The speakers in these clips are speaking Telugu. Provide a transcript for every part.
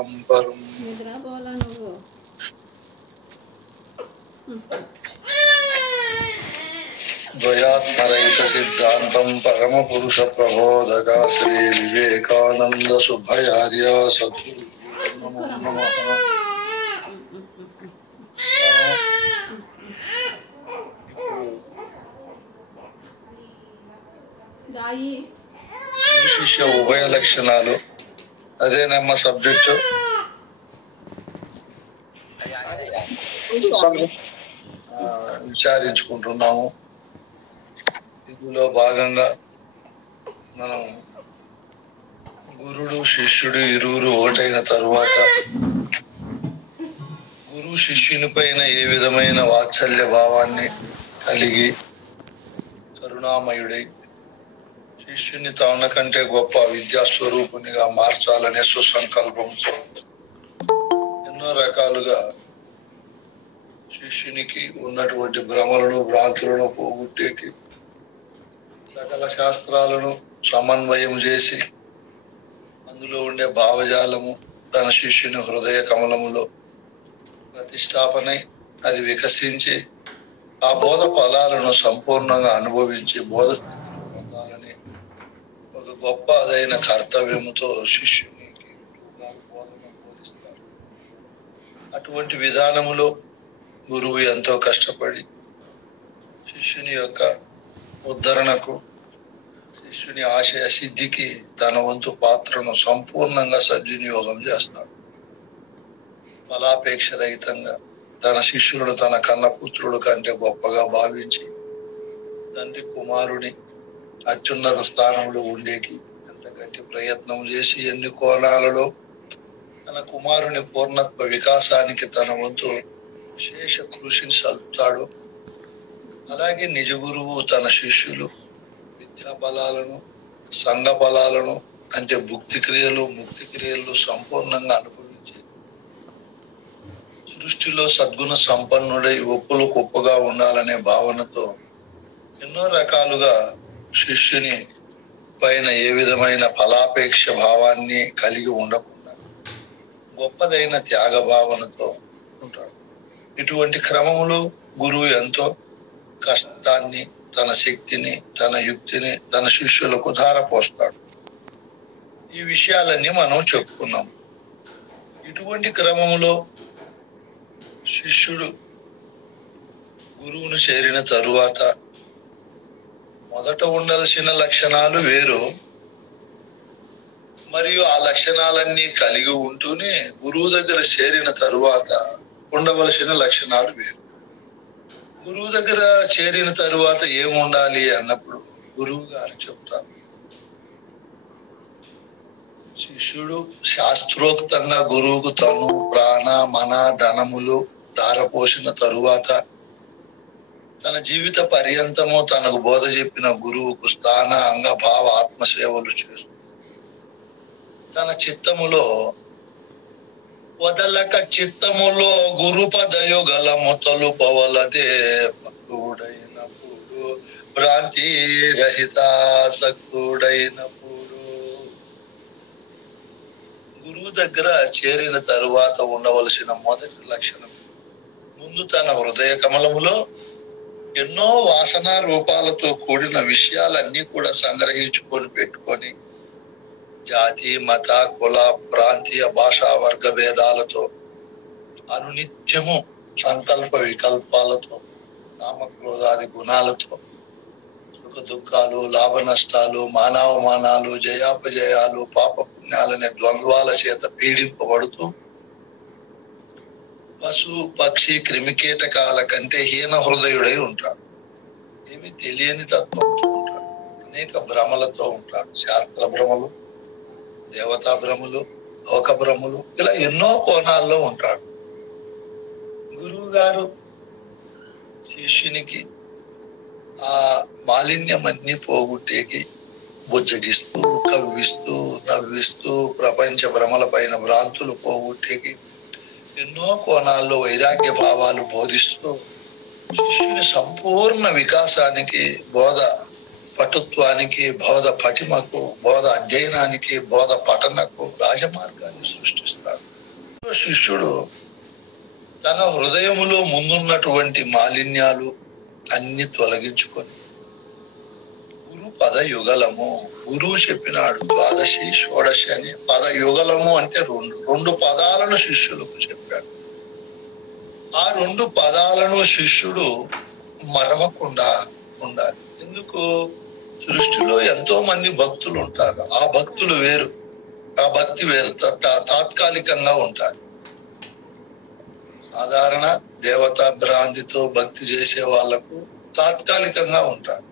పరం పరం ద్వయాత్మరహిత సిద్ధాంతం పరమ పురుష ప్రబోధక శ్రీ వివేకానంద సుభయార్య సద్గురు నమో నమః. శిష్య ఉభయ లక్షణాలు అదేనమ్మ సబ్జెక్టు. విచారించుకుంటున్నాము. ఇందులో భాగంగా మనం గురుడు శిష్యుడు ఇరువురు ఒకటైన తరువాత గురువు శిష్యుని పైన ఏ విధమైన వాత్సల్య భావాన్ని కలిగి కరుణామయుడై శిష్యుని తన కంటే గొప్ప విద్యాస్వరూపునిగా మార్చాలనే సుసంకల్పంతో ఎన్నో రకాలుగా శిష్యునికి ఉన్నటువంటి భ్రమలను భ్రాంతులను పోగొట్టేకి సకల శాస్త్రాలను సమన్వయం చేసి అందులో ఉండే భావజాలము తన శిష్యుని హృదయ కమలములో ప్రతిష్టాపనై అది వికసించి ఆ బోధ ఫలాలను సంపూర్ణంగా అనుభవించి బోధ స్థితిని పొందాలని ఒక గొప్ప అదైన కర్తవ్యముతో శిష్యునికి బోధన బోధిస్తారు. అటువంటి విధానములో గురువు ఎంతో కష్టపడి శిష్యుని యొక్క ఉద్ధరణకు శిష్యుని ఆశయ సిద్ధికి తన వంతు పాత్రను సంపూర్ణంగా సద్వినియోగం చేస్తాడు. ఫలాపేక్ష రహితంగా తన శిష్యులను తన కన్నపుత్రుడు కంటే గొప్పగా భావించి తండ్రి కుమారుని అత్యున్నత స్థానంలో ఉండేకి ఎంత గట్టి ప్రయత్నం చేసి ఎన్ని కోణాలలో తన కుమారుని పూర్ణత్వ వికాసానికి తన వంతు విశేష కృషిని సల్పుతాడు. అలాగే నిజ గురువు తన శిష్యులు విద్యా బలాలను సంఘ బలాలను అంటే భుక్తి క్రియలు ముక్తి క్రియలు సంపూర్ణంగా అనుభవించి సృష్టిలో సద్గుణ సంపన్నుడై ఒప్పులు కుప్పగా ఉండాలనే భావనతో ఎన్నో రకాలుగా శిష్యుని పైన ఏ విధమైన ఫలాపేక్ష భావాన్ని కలిగి ఉండకుండా గొప్పదైన త్యాగ భావనతో ఉంటాడు. ఇటువంటి క్రమములో గురువు ఎంతో కష్టాన్ని తన శక్తిని తన యుక్తిని తన శిష్యులకు ధారపోస్తాడు. ఈ విషయాలన్నీ మనం చెప్పుకున్నాం. ఇటువంటి క్రమములో శిష్యుడు గురువును చేరిన తరువాత మొదట ఉండాల్సిన లక్షణాలు వేరు, మరియు ఆ లక్షణాలన్నీ కలిగి ఉంటూనే గురువు దగ్గర చేరిన తరువాత ఉండవలసిన లక్షణాలు వేరు. గురువు దగ్గర చేరిన తరువాత ఏముండాలి అన్నప్పుడు గురువు గారు చెప్తారు. శిష్యుడు శాస్త్రోక్తంగా గురువుకు తను ప్రాణ మన ధనములు ధారపోసిన తరువాత తన జీవిత పర్యంతము తనకు బోధ చెప్పిన గురువుకు స్థాన అంగ భావ ఆత్మసేవలు చేస్తూ తన చిత్తములో వదలక చిత్తములో గురు పదయుగలము తలుపవలదే భక్తుడైనప్పుడు భ్రాంతి రహిత సక్తుడైనప్పుడు. గురువు దగ్గర చేరిన తరువాత ఉండవలసిన మొదటి లక్షణం ముందు తన హృదయ కమలములో ఎన్నో వాసనా రూపాలతో కూడిన విషయాలన్నీ కూడా సంగ్రహించుకొని పెట్టుకొని జాతి మత కుల ప్రాంతీయ భాషా వర్గ భేదాలతో అనునిత్యము సంకల్ప వికల్పాలతో కామక్రోధాది గుణాలతో సుఖ దుఃఖాలు లాభ నష్టాలు మానవమానాలు జయాపజయాలు పాప పుణ్యాలనే ద్వంద్వాల చేత పీడింపబడుతూ పశు పక్షి క్రిమికీటకాల కంటే హీన హృదయుడై ఉంటాడు. ఏమి తెలియని తత్వంతో ఉంటాడు. అనేక భ్రమలతో ఉంటాడు. శాస్త్ర భ్రమలు, దేవతా భ్రమలు, లోక భ్రమలు, ఇలా ఎన్నో కోణాల్లో ఉంటాడు. గురువు గారు శిష్యునికి ఆ మాలిన్యం అన్ని పోగొట్టేకి బుజ్జగిస్తూ కవ్విస్తూ నవ్విస్తూ ప్రపంచ భ్రమల పైన భ్రాంతులు పోగొట్టేకి ఎన్నో కోణాల్లో వైరాగ్య భావాలు బోధిస్తూ శిష్యుని సంపూర్ణ వికాసానికి బోధ పటుత్వానికి, బోధ పటిమకు, బోధ అధ్యయనానికి, బోధ పఠనకు రాజమార్గాన్ని సృష్టిస్తాడు. శిష్యుడు తన హృదయములో ముందున్నటువంటి మాలిన్యాలు అన్ని తొలగించుకొని గురు పద యుగలము, గురువు చెప్పినాడు ద్వాదశి షోడశి అని పద యుగలము అంటే రెండు పదాలను శిష్యులకు చెప్పాడు. ఆ రెండు పదాలను శిష్యుడు మరవకుండా ఉండాలి. ఎందుకు? సృష్టిలో ఎంతో మంది భక్తులు ఉంటారు. ఆ భక్తులు వేరు, ఆ భక్తి వేరు, తాత్కాలికంగా ఉంటారు. సాధారణ దేవతా భ్రాంతితో భక్తి చేసే వాళ్లకు తాత్కాలికంగా ఉంటారు.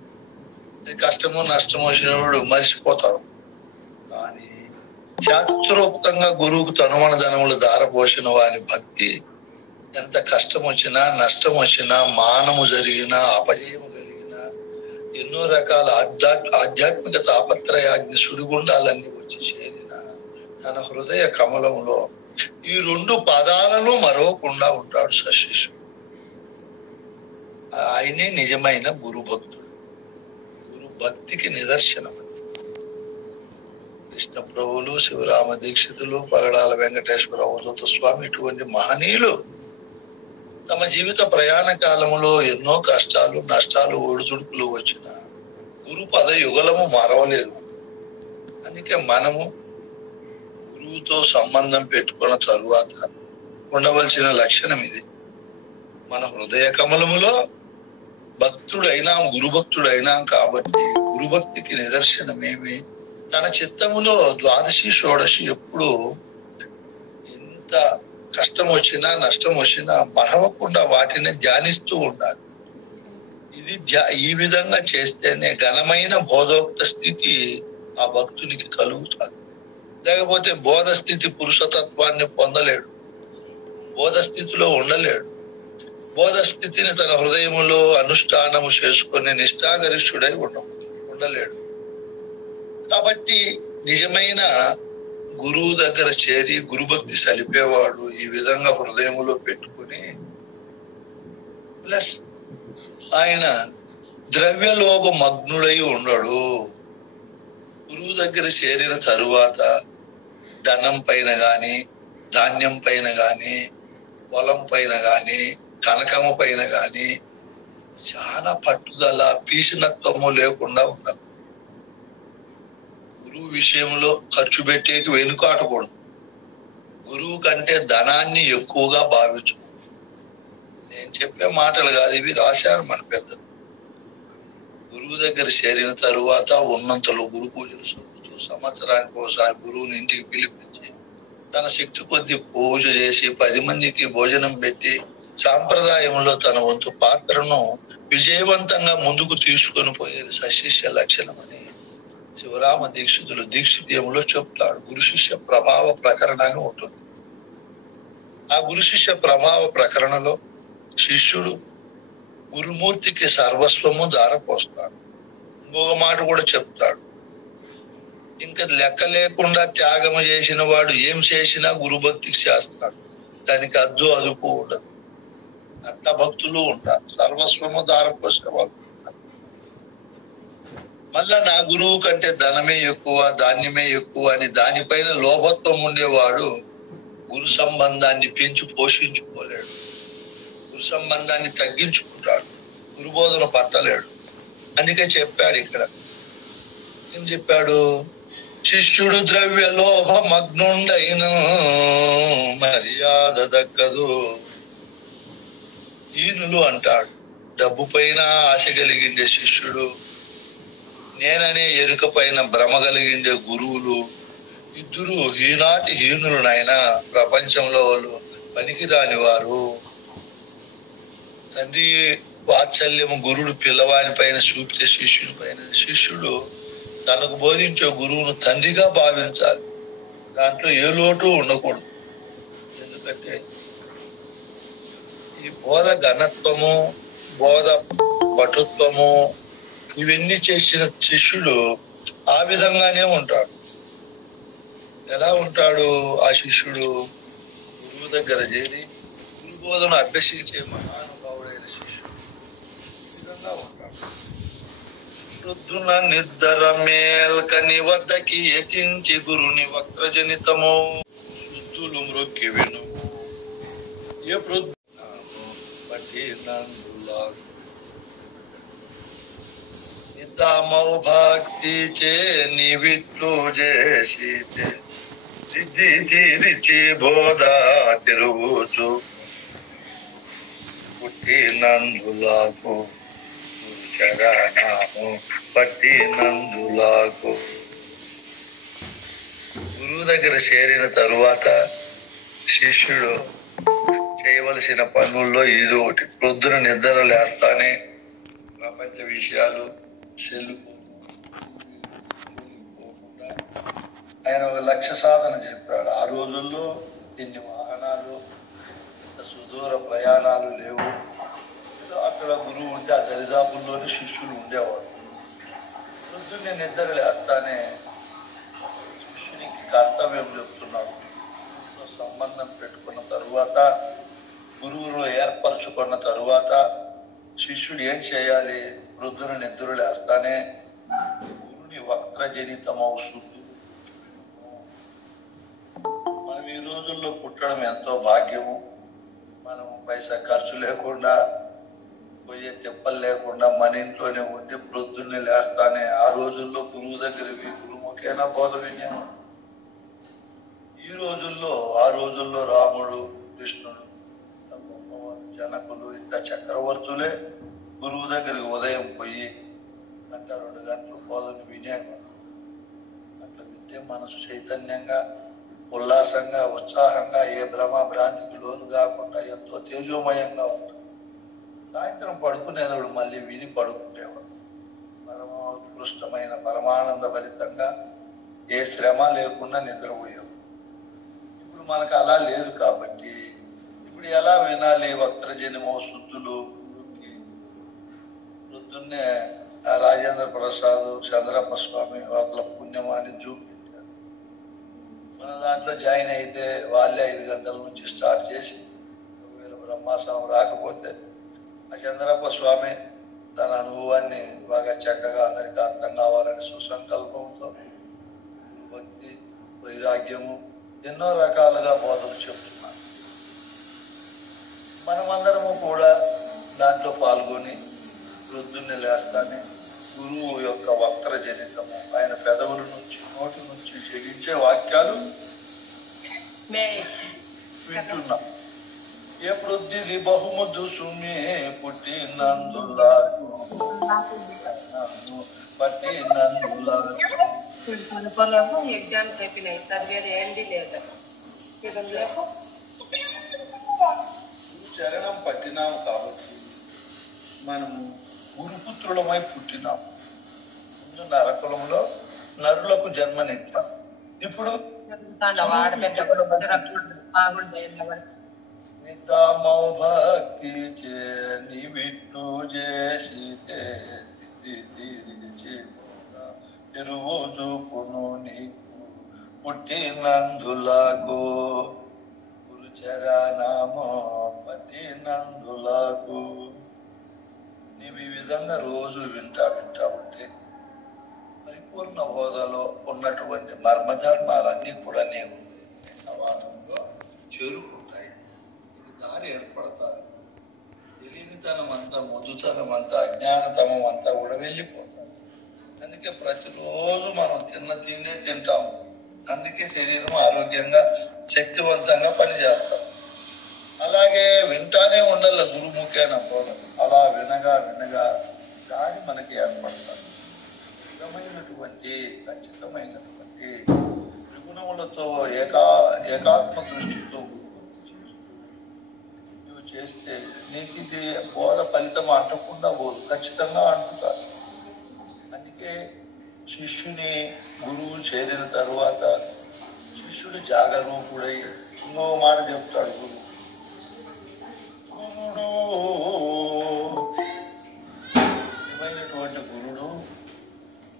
కష్టము నష్టము వచ్చినప్పుడు మరిచిపోతారు. కానీ శాస్త్రోక్తంగా గురువుకు తనుమన ధనములు దారపోసిన వారి భక్తి ఎంత కష్టం వచ్చినా, నష్టం వచ్చినా, మానము జరిగినా, అపజయము కలిగినా, ఎన్నో రకాల ఆధ్యాత్మిక తాపత్రయాగ్ని సుడిగుండాలన్నీ వచ్చి చేరిన తన హృదయ కమలంలో ఈ రెండు పదాలను మరవకుండా ఉంటాడు శిష్యుడు. ఆయనే నిజమైన గురు భక్తుడు. గురు భక్తికి నిదర్శనం. కృష్ణ ప్రభువులు, శివరామ దీక్షితులు, పగడాల వెంకటేశ్వర అవధూత స్వామి ఇటువంటి మహనీయులు తమ జీవిత ప్రయాణ కాలంలో ఎన్నో కష్టాలు, నష్టాలు, ఒడిదుడుకులు వచ్చిన గురు పద యుగలము మరవలేదు. అందుకే మనము గురువుతో సంబంధం పెట్టుకున్న తరువాత ఉండవలసిన లక్షణం ఇది. మన హృదయ కమలములో భక్తుడైనాం, గురుభక్తుడైనాం కాబట్టి గురుభక్తికి నిదర్శనమేమి? తన చిత్తములో ద్వాదశి షోడశి ఎప్పుడు ఎంత కష్టం వచ్చినా, నష్టం వచ్చినా మరవకుండా వాటిని ధ్యానిస్తూ ఉండాలి. ఈ విధంగా చేస్తేనే ఘనమైన బోధోక్త స్థితి ఆ భక్తునికి కలుగుతుంది. లేకపోతే బోధ స్థితి పురుషతత్వాన్ని పొందలేడు, బోధ స్థితిలో ఉండలేడు. బోధ స్థితిని తన హృదయములో అనుష్ఠానము చేసుకుని నిష్ఠాగరిష్ఠుడై ఉండలేడు. కాబట్టి నిజమైన గురువు దగ్గర చేరి గురుభక్తి సలిపేవాడు ఈ విధంగా హృదయములో పెట్టుకుని, ప్లస్ ఆయన ద్రవ్యలోభ మగ్నుడై ఉండడు. గురువు దగ్గర చేరిన తరువాత ధనం పైన గాని, ధాన్యం పైన గాని, పొలం పైన గాని, కనకము పైన గాని చాలా పట్టుదల, పీసినత్వము లేకుండా ఉండాలి. గురువు విషయంలో ఖర్చు పెట్టేకి వెనుకాటకూడదు. గురువు కంటే ధనాన్ని ఎక్కువగా భావించు. నేను చెప్పే మాటలు కాదు, ఇవి రాశారు మన పెద్దలు. గురువు దగ్గర చేరిన తరువాత ఉన్నంతలో గురు పూజలు చదువుతూ సంవత్సరానికి ఒకసారి గురువుని ఇంటికి పిలిపించి తన శక్తి కొద్ది పూజ చేసి 10 మందికి భోజనం పెట్టి సాంప్రదాయంలో తన వంతు పాత్రను విజయవంతంగా ముందుకు తీసుకొని పోయేది సశిష్య లక్షణం అని శివరామ దీక్షితులు దీక్షితీయంలో చెప్తాడు. గురు శిష్య ప్రభావ ప్రకరణ అని ఉంటుంది. ఆ గురు శిష్య ప్రభావ ప్రకరణలో శిష్యుడు గురుమూర్తికి సర్వస్వము దారపోస్తాడు. ఇంకొక మాట కూడా చెప్తాడు, ఇంకా లెక్క లేకుండా త్యాగము చేసిన వాడు ఏం చేసినా గురుభక్తికి చేస్తాడు. దానికి అద్దు అదుపు ఉండదు. అట్ట భక్తులు ఉంటారు, సర్వస్వము దారపోసే వాళ్ళు. మళ్ళా నా గురువు కంటే ధనమే ఎక్కువ, ధాన్యమే ఎక్కువ అని దానిపైన లోభత్వం ఉండేవాడు గురు సంబంధాన్ని పెంచి పోషించుకోలేడు. గురు సంబంధాన్ని తగ్గించుకుంటాడు, గురుబోధన పట్టలేడు. అందుకే చెప్పాడు ఇక్కడ, ఏం చెప్పాడు? శిష్యుడు ద్రవ్య లోభ మగ్నుండైన మర్యాద దక్కదు. ఈనులు అంటాడు. డబ్బు పైన ఆశ కలిగిండే శిష్యుడు, నేననే ఎరుక పైన భ్రమ కలిగిండే గురువులు ఇద్దరు ఈనాటి హీనులు. నాయన ప్రపంచంలో వాళ్ళు పనికిరాని వారు. తండ్రి వాత్సల్యము గురుడు పిల్లవాని పైన చూపితే శిష్యుని పైన, శిష్యుడు తనకు బోధించే గురువును తండ్రిగా భావించాలి. దాంట్లో ఏ లోటు ఉండకూడదు. ఎందుకంటే ఈ బోధ ఘనత్వము, బోధ పటుత్వము ఇవన్నీ చేసిన శిష్యుడు ఆ విధంగానే ఉంటాడు. ఎలా ఉంటాడు ఆ శిష్యుడు? గురువు దగ్గర చేరి గురు బోధన అభ్యసించే మహానుభావుడైన శిష్యుడు ఈ విధంగా ఉంటాడు. వృద్ధుల నిద్దర మేల్కని వద్దకి యతించి గురుని వక్రజనితమో శుద్ధులు మ్రొక్కి వెను ఏ పట్టినందులాగు నిద్దామౌ భక్తి చే నివిట్లు చేసితే సిద్ధి తీరిచి బోధ తిరుగుచు పుట్టినందులకు జగనాము పట్టినందులకు గురువు దగ్గర చేరిన తరువాత శిష్యుడు చేయవలసిన పనుల్లో ఇది ఒకటి. ప్రొద్దున నిద్ర లేస్తానే ప్రపంచ విషయాలు చెల్లిపోకుండా ఆయన ఒక లక్ష్య సాధన చెప్పాడు. ఆ రోజుల్లో ఇన్ని వాహనాలు, సుదూర ప్రయాణాలు లేవు. అక్కడ గురువు ఉంటే ఆ దరిదాపుల్లోనే శిష్యులు ఉండేవారు. ప్రొద్దున్నే నిద్ర లేస్తానే శిష్యునికి కర్తవ్యం చెప్తున్నాడు. సంబంధం పెట్టుకున్న తరువాత, గురువులో ఏర్పరచుకున్న తరువాత శిష్యుడు ఏం చేయాలి? ప్రొద్దున నిద్ర లేస్తానే గురుని వక్రజనితమౌ శుద్ధులు. మనం ఈ రోజుల్లో పుట్టడం ఎంతో భాగ్యము. మనం పైసా ఖర్చు లేకుండా, పోయే తిప్పలు లేకుండా మన ఇంట్లోనే ఉండి ప్రొద్దున్నే లేస్తానే ఆ రోజుల్లో గురువు దగ్గరికి గురుముఖేనా బోధ వినేమో. ఆ రోజుల్లో రాముడు, కృష్ణుడు, జనకులు, ఇంత చక్రవర్తులే గురువు దగ్గరికి ఉదయం పోయి 1-2 గంటలు బోధను వినేవాడు. అట్లా వింటే మనసు చైతన్యంగా, ఉల్లాసంగా, ఉత్సాహంగా, ఏ భ్రమ భ్రాంతికి లోను కాకుండా ఎంతో తేజోమయంగా ఉంటుంది. సాయంత్రం పడుకునేవాడు మళ్ళీ విని పడుకునేవాడు. పరమోత్కృష్టమైన పరమానంద భరితంగా ఏ శ్రమ లేకుండా నిద్రపోయాం. ఇప్పుడు మనకు అలా లేదు కాబట్టి ఇప్పుడు ఎలా వినాలి? వక్రజనిమో శుద్ధులు. పొద్దున్నే రాజేంద్ర ప్రసాద్, చంద్రప్ప స్వామి వాళ్ళ పుణ్యమాని చూపించారు. మన దాంట్లో జాయిన్ అయితే వాళ్ళే 5 గంటల నుంచి స్టార్ట్ చేసి, ఒకవేళ బ్రహ్మాసం రాకపోతే ఆ చంద్రప్ప స్వామి తన అనుభవాన్ని బాగా చక్కగా అందరికీ అర్థం కావాలని సుసంకల్పంతో భక్తి, వైరాగ్యము ఎన్నో రకాలుగా బోధలు చెప్తున్నారు. మనమందరము కూడా దాంట్లో పాల్గొని ప్రొద్దున్నే లేస్తానే గురువు యొక్క వక్రజనితము, ఆయన పెదవుల నుంచి, నోటి నుంచి జగించే వాక్యాలు వింటున్నాం. ఏ ప్రొద్దిది బహుముద్దు సుమే పుట్టినందులకు ఎగ్జామ్స్ అయిపోయినాయి, చదివేది ఏంటి లేదు. చరణం పట్టినాము కాబట్టి మనము గురుపుత్రులమై పుట్టినాము. ముందు నరకులంలో నరులకు జన్మనిచ్చాం. ఇప్పుడు నిద్దామౌ భక్తి చే నివిట్టు చేసితే తిరుగు చూపును నీకు పుట్టినందులకు గురుచరణమో పట్టినందులకు. నీవు ఈ విధంగా రోజు వింటా ఉంటే పరిపూర్ణ హోదాలో ఉన్నటువంటి మర్మధర్మాలన్నీ కూడా నీవు సమాజంలో చేరుకుంటాయి. నీకు దారి ఏర్పడతారు. తెలియనితనం అంతా, ముద్దుతనం అంతా, అజ్ఞానతనం అంతా కూడా వెళ్ళిపోతారు. అందుకే ప్రతిరోజు మనం తిన్న తిండే తింటాము. అందుకే శరీరం ఆరోగ్యంగా, శక్తివంతంగా పనిచేస్తాం. అలాగే వింటానే ఉండాలి గురుముఖేన బోధ. అలా వినగా వినగా దారి మనకి ఏర్పడతారు. ఖచ్చితమైనటువంటి త్రిగుణములతో ఏకాత్మ దృష్టితో నువ్వు చేస్తే నీకు ఇది బోధ ఫలితం అంటకుండా పోదు, ఖచ్చితంగా అంటుతారు. అందుకే శిష్యుని గురువు చేరిన తరువాత శిష్యుడు జాగరూకుడై ఇంకో మాట చెప్తాడు. నిజమైనటువంటి గురుడు,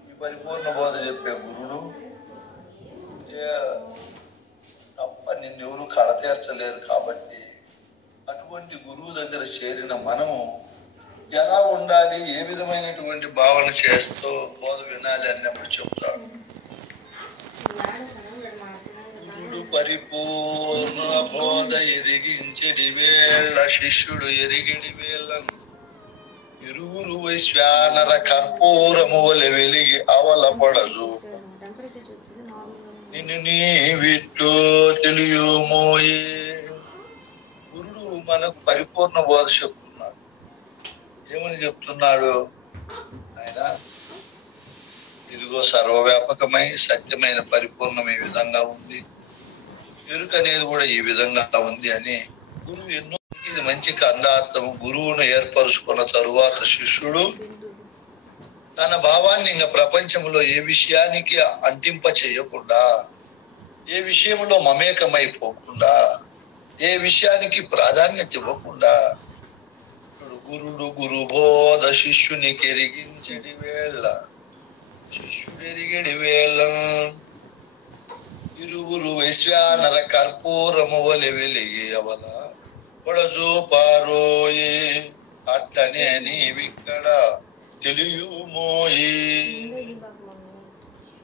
ఈ పరిపూర్ణ బోధ చెప్పే గురుడు తప్ప నిన్నెవరు కడతీర్చలేరు. కాబట్టి అటువంటి గురువు దగ్గర చేరిన మనము ఎలా ఉండాలి, ఏ విధమైనటువంటి భావన చేస్తూ బోధ వినాలి అన్నప్పుడు చెప్తాడు. గురుడు పరిపూర్ణ బోధ ఎరిగించెడి వేళ శిష్యుడు ఎరిగిడి వేళ ఇరువురు వైశ్వానర కర్పూరము వలె వెలిగి అవలపడదు నిన్ను నీవిట్లో తెలియమోయే. గురుడు మనకు పరిపూర్ణ బోధ చెప్తున్నాడు. ఏమని చెప్తున్నాడు ఆయన? ఇదిగో సర్వవ్యాపకమై సత్యమైన పరిపూర్ణం ఈ విధంగా ఉంది, ఎరుక అనేది కూడా ఈ విధంగా ఉంది అని గురువు ఎన్నో. ఇది మంచి కందార్థం. గురువును ఏర్పరుచుకున్న తరువాత శిష్యుడు తన భావాన్ని ఇంకా ప్రపంచంలో ఏ విషయానికి అంటింప చేయకుండా, ఏ విషయంలో మమేకమైపోకుండా, ఏ విషయానికి ప్రాధాన్యత ఇవ్వకుండా గురుడు గురుబోధ శిష్యునికి ఎరిగించడి వేళ శిష్యుడు ఎరిగడి వేళ ఇరువురు వైశ్వానర కర్పూరము వలె వెలిగి అవల పొడజూపారోయే అట్లనే నీవిక్కడ తెలియమోయి.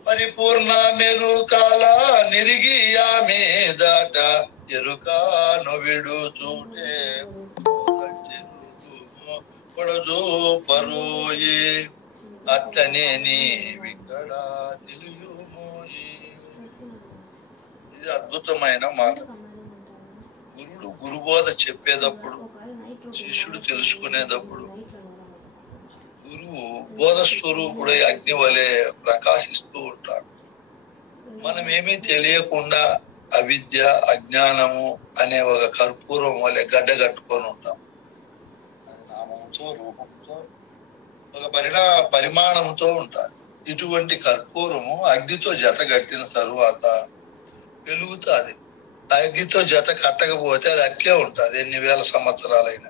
పరిపూర్ణ మెరుకాల నిరిగి ఆమె దాట ఎరుకాను విడు చూడే పొడజూపరోయే అట్లనే నీవిక్కడ తెలియమోయి. ఇది అద్భుతమైన మాట. గురుడు గురుబోధ చెప్పేటప్పుడు, శిష్యుడు తెలుసుకునేటప్పుడు గురువు బోధ స్వరూపుడై అగ్ని వలె ప్రకాశిస్తూ ఉంటాడు. మనం ఏమీ తెలియకుండా అవిద్య, అజ్ఞానము అనే ఒక కర్పూరం వలె గడ్డ కట్టుకొని ఉంటాం. అది నామంతో, రూపంతో, ఒక పరిమాణంతో ఉంటారు. ఇటువంటి కర్పూరము అగ్నితో జత కట్టిన తరువాత వెలుగుతుంది. అగ్నితో జత కట్టకపోతే అది అట్లే ఉంటుంది ఎన్ని వేల సంవత్సరాలైనా.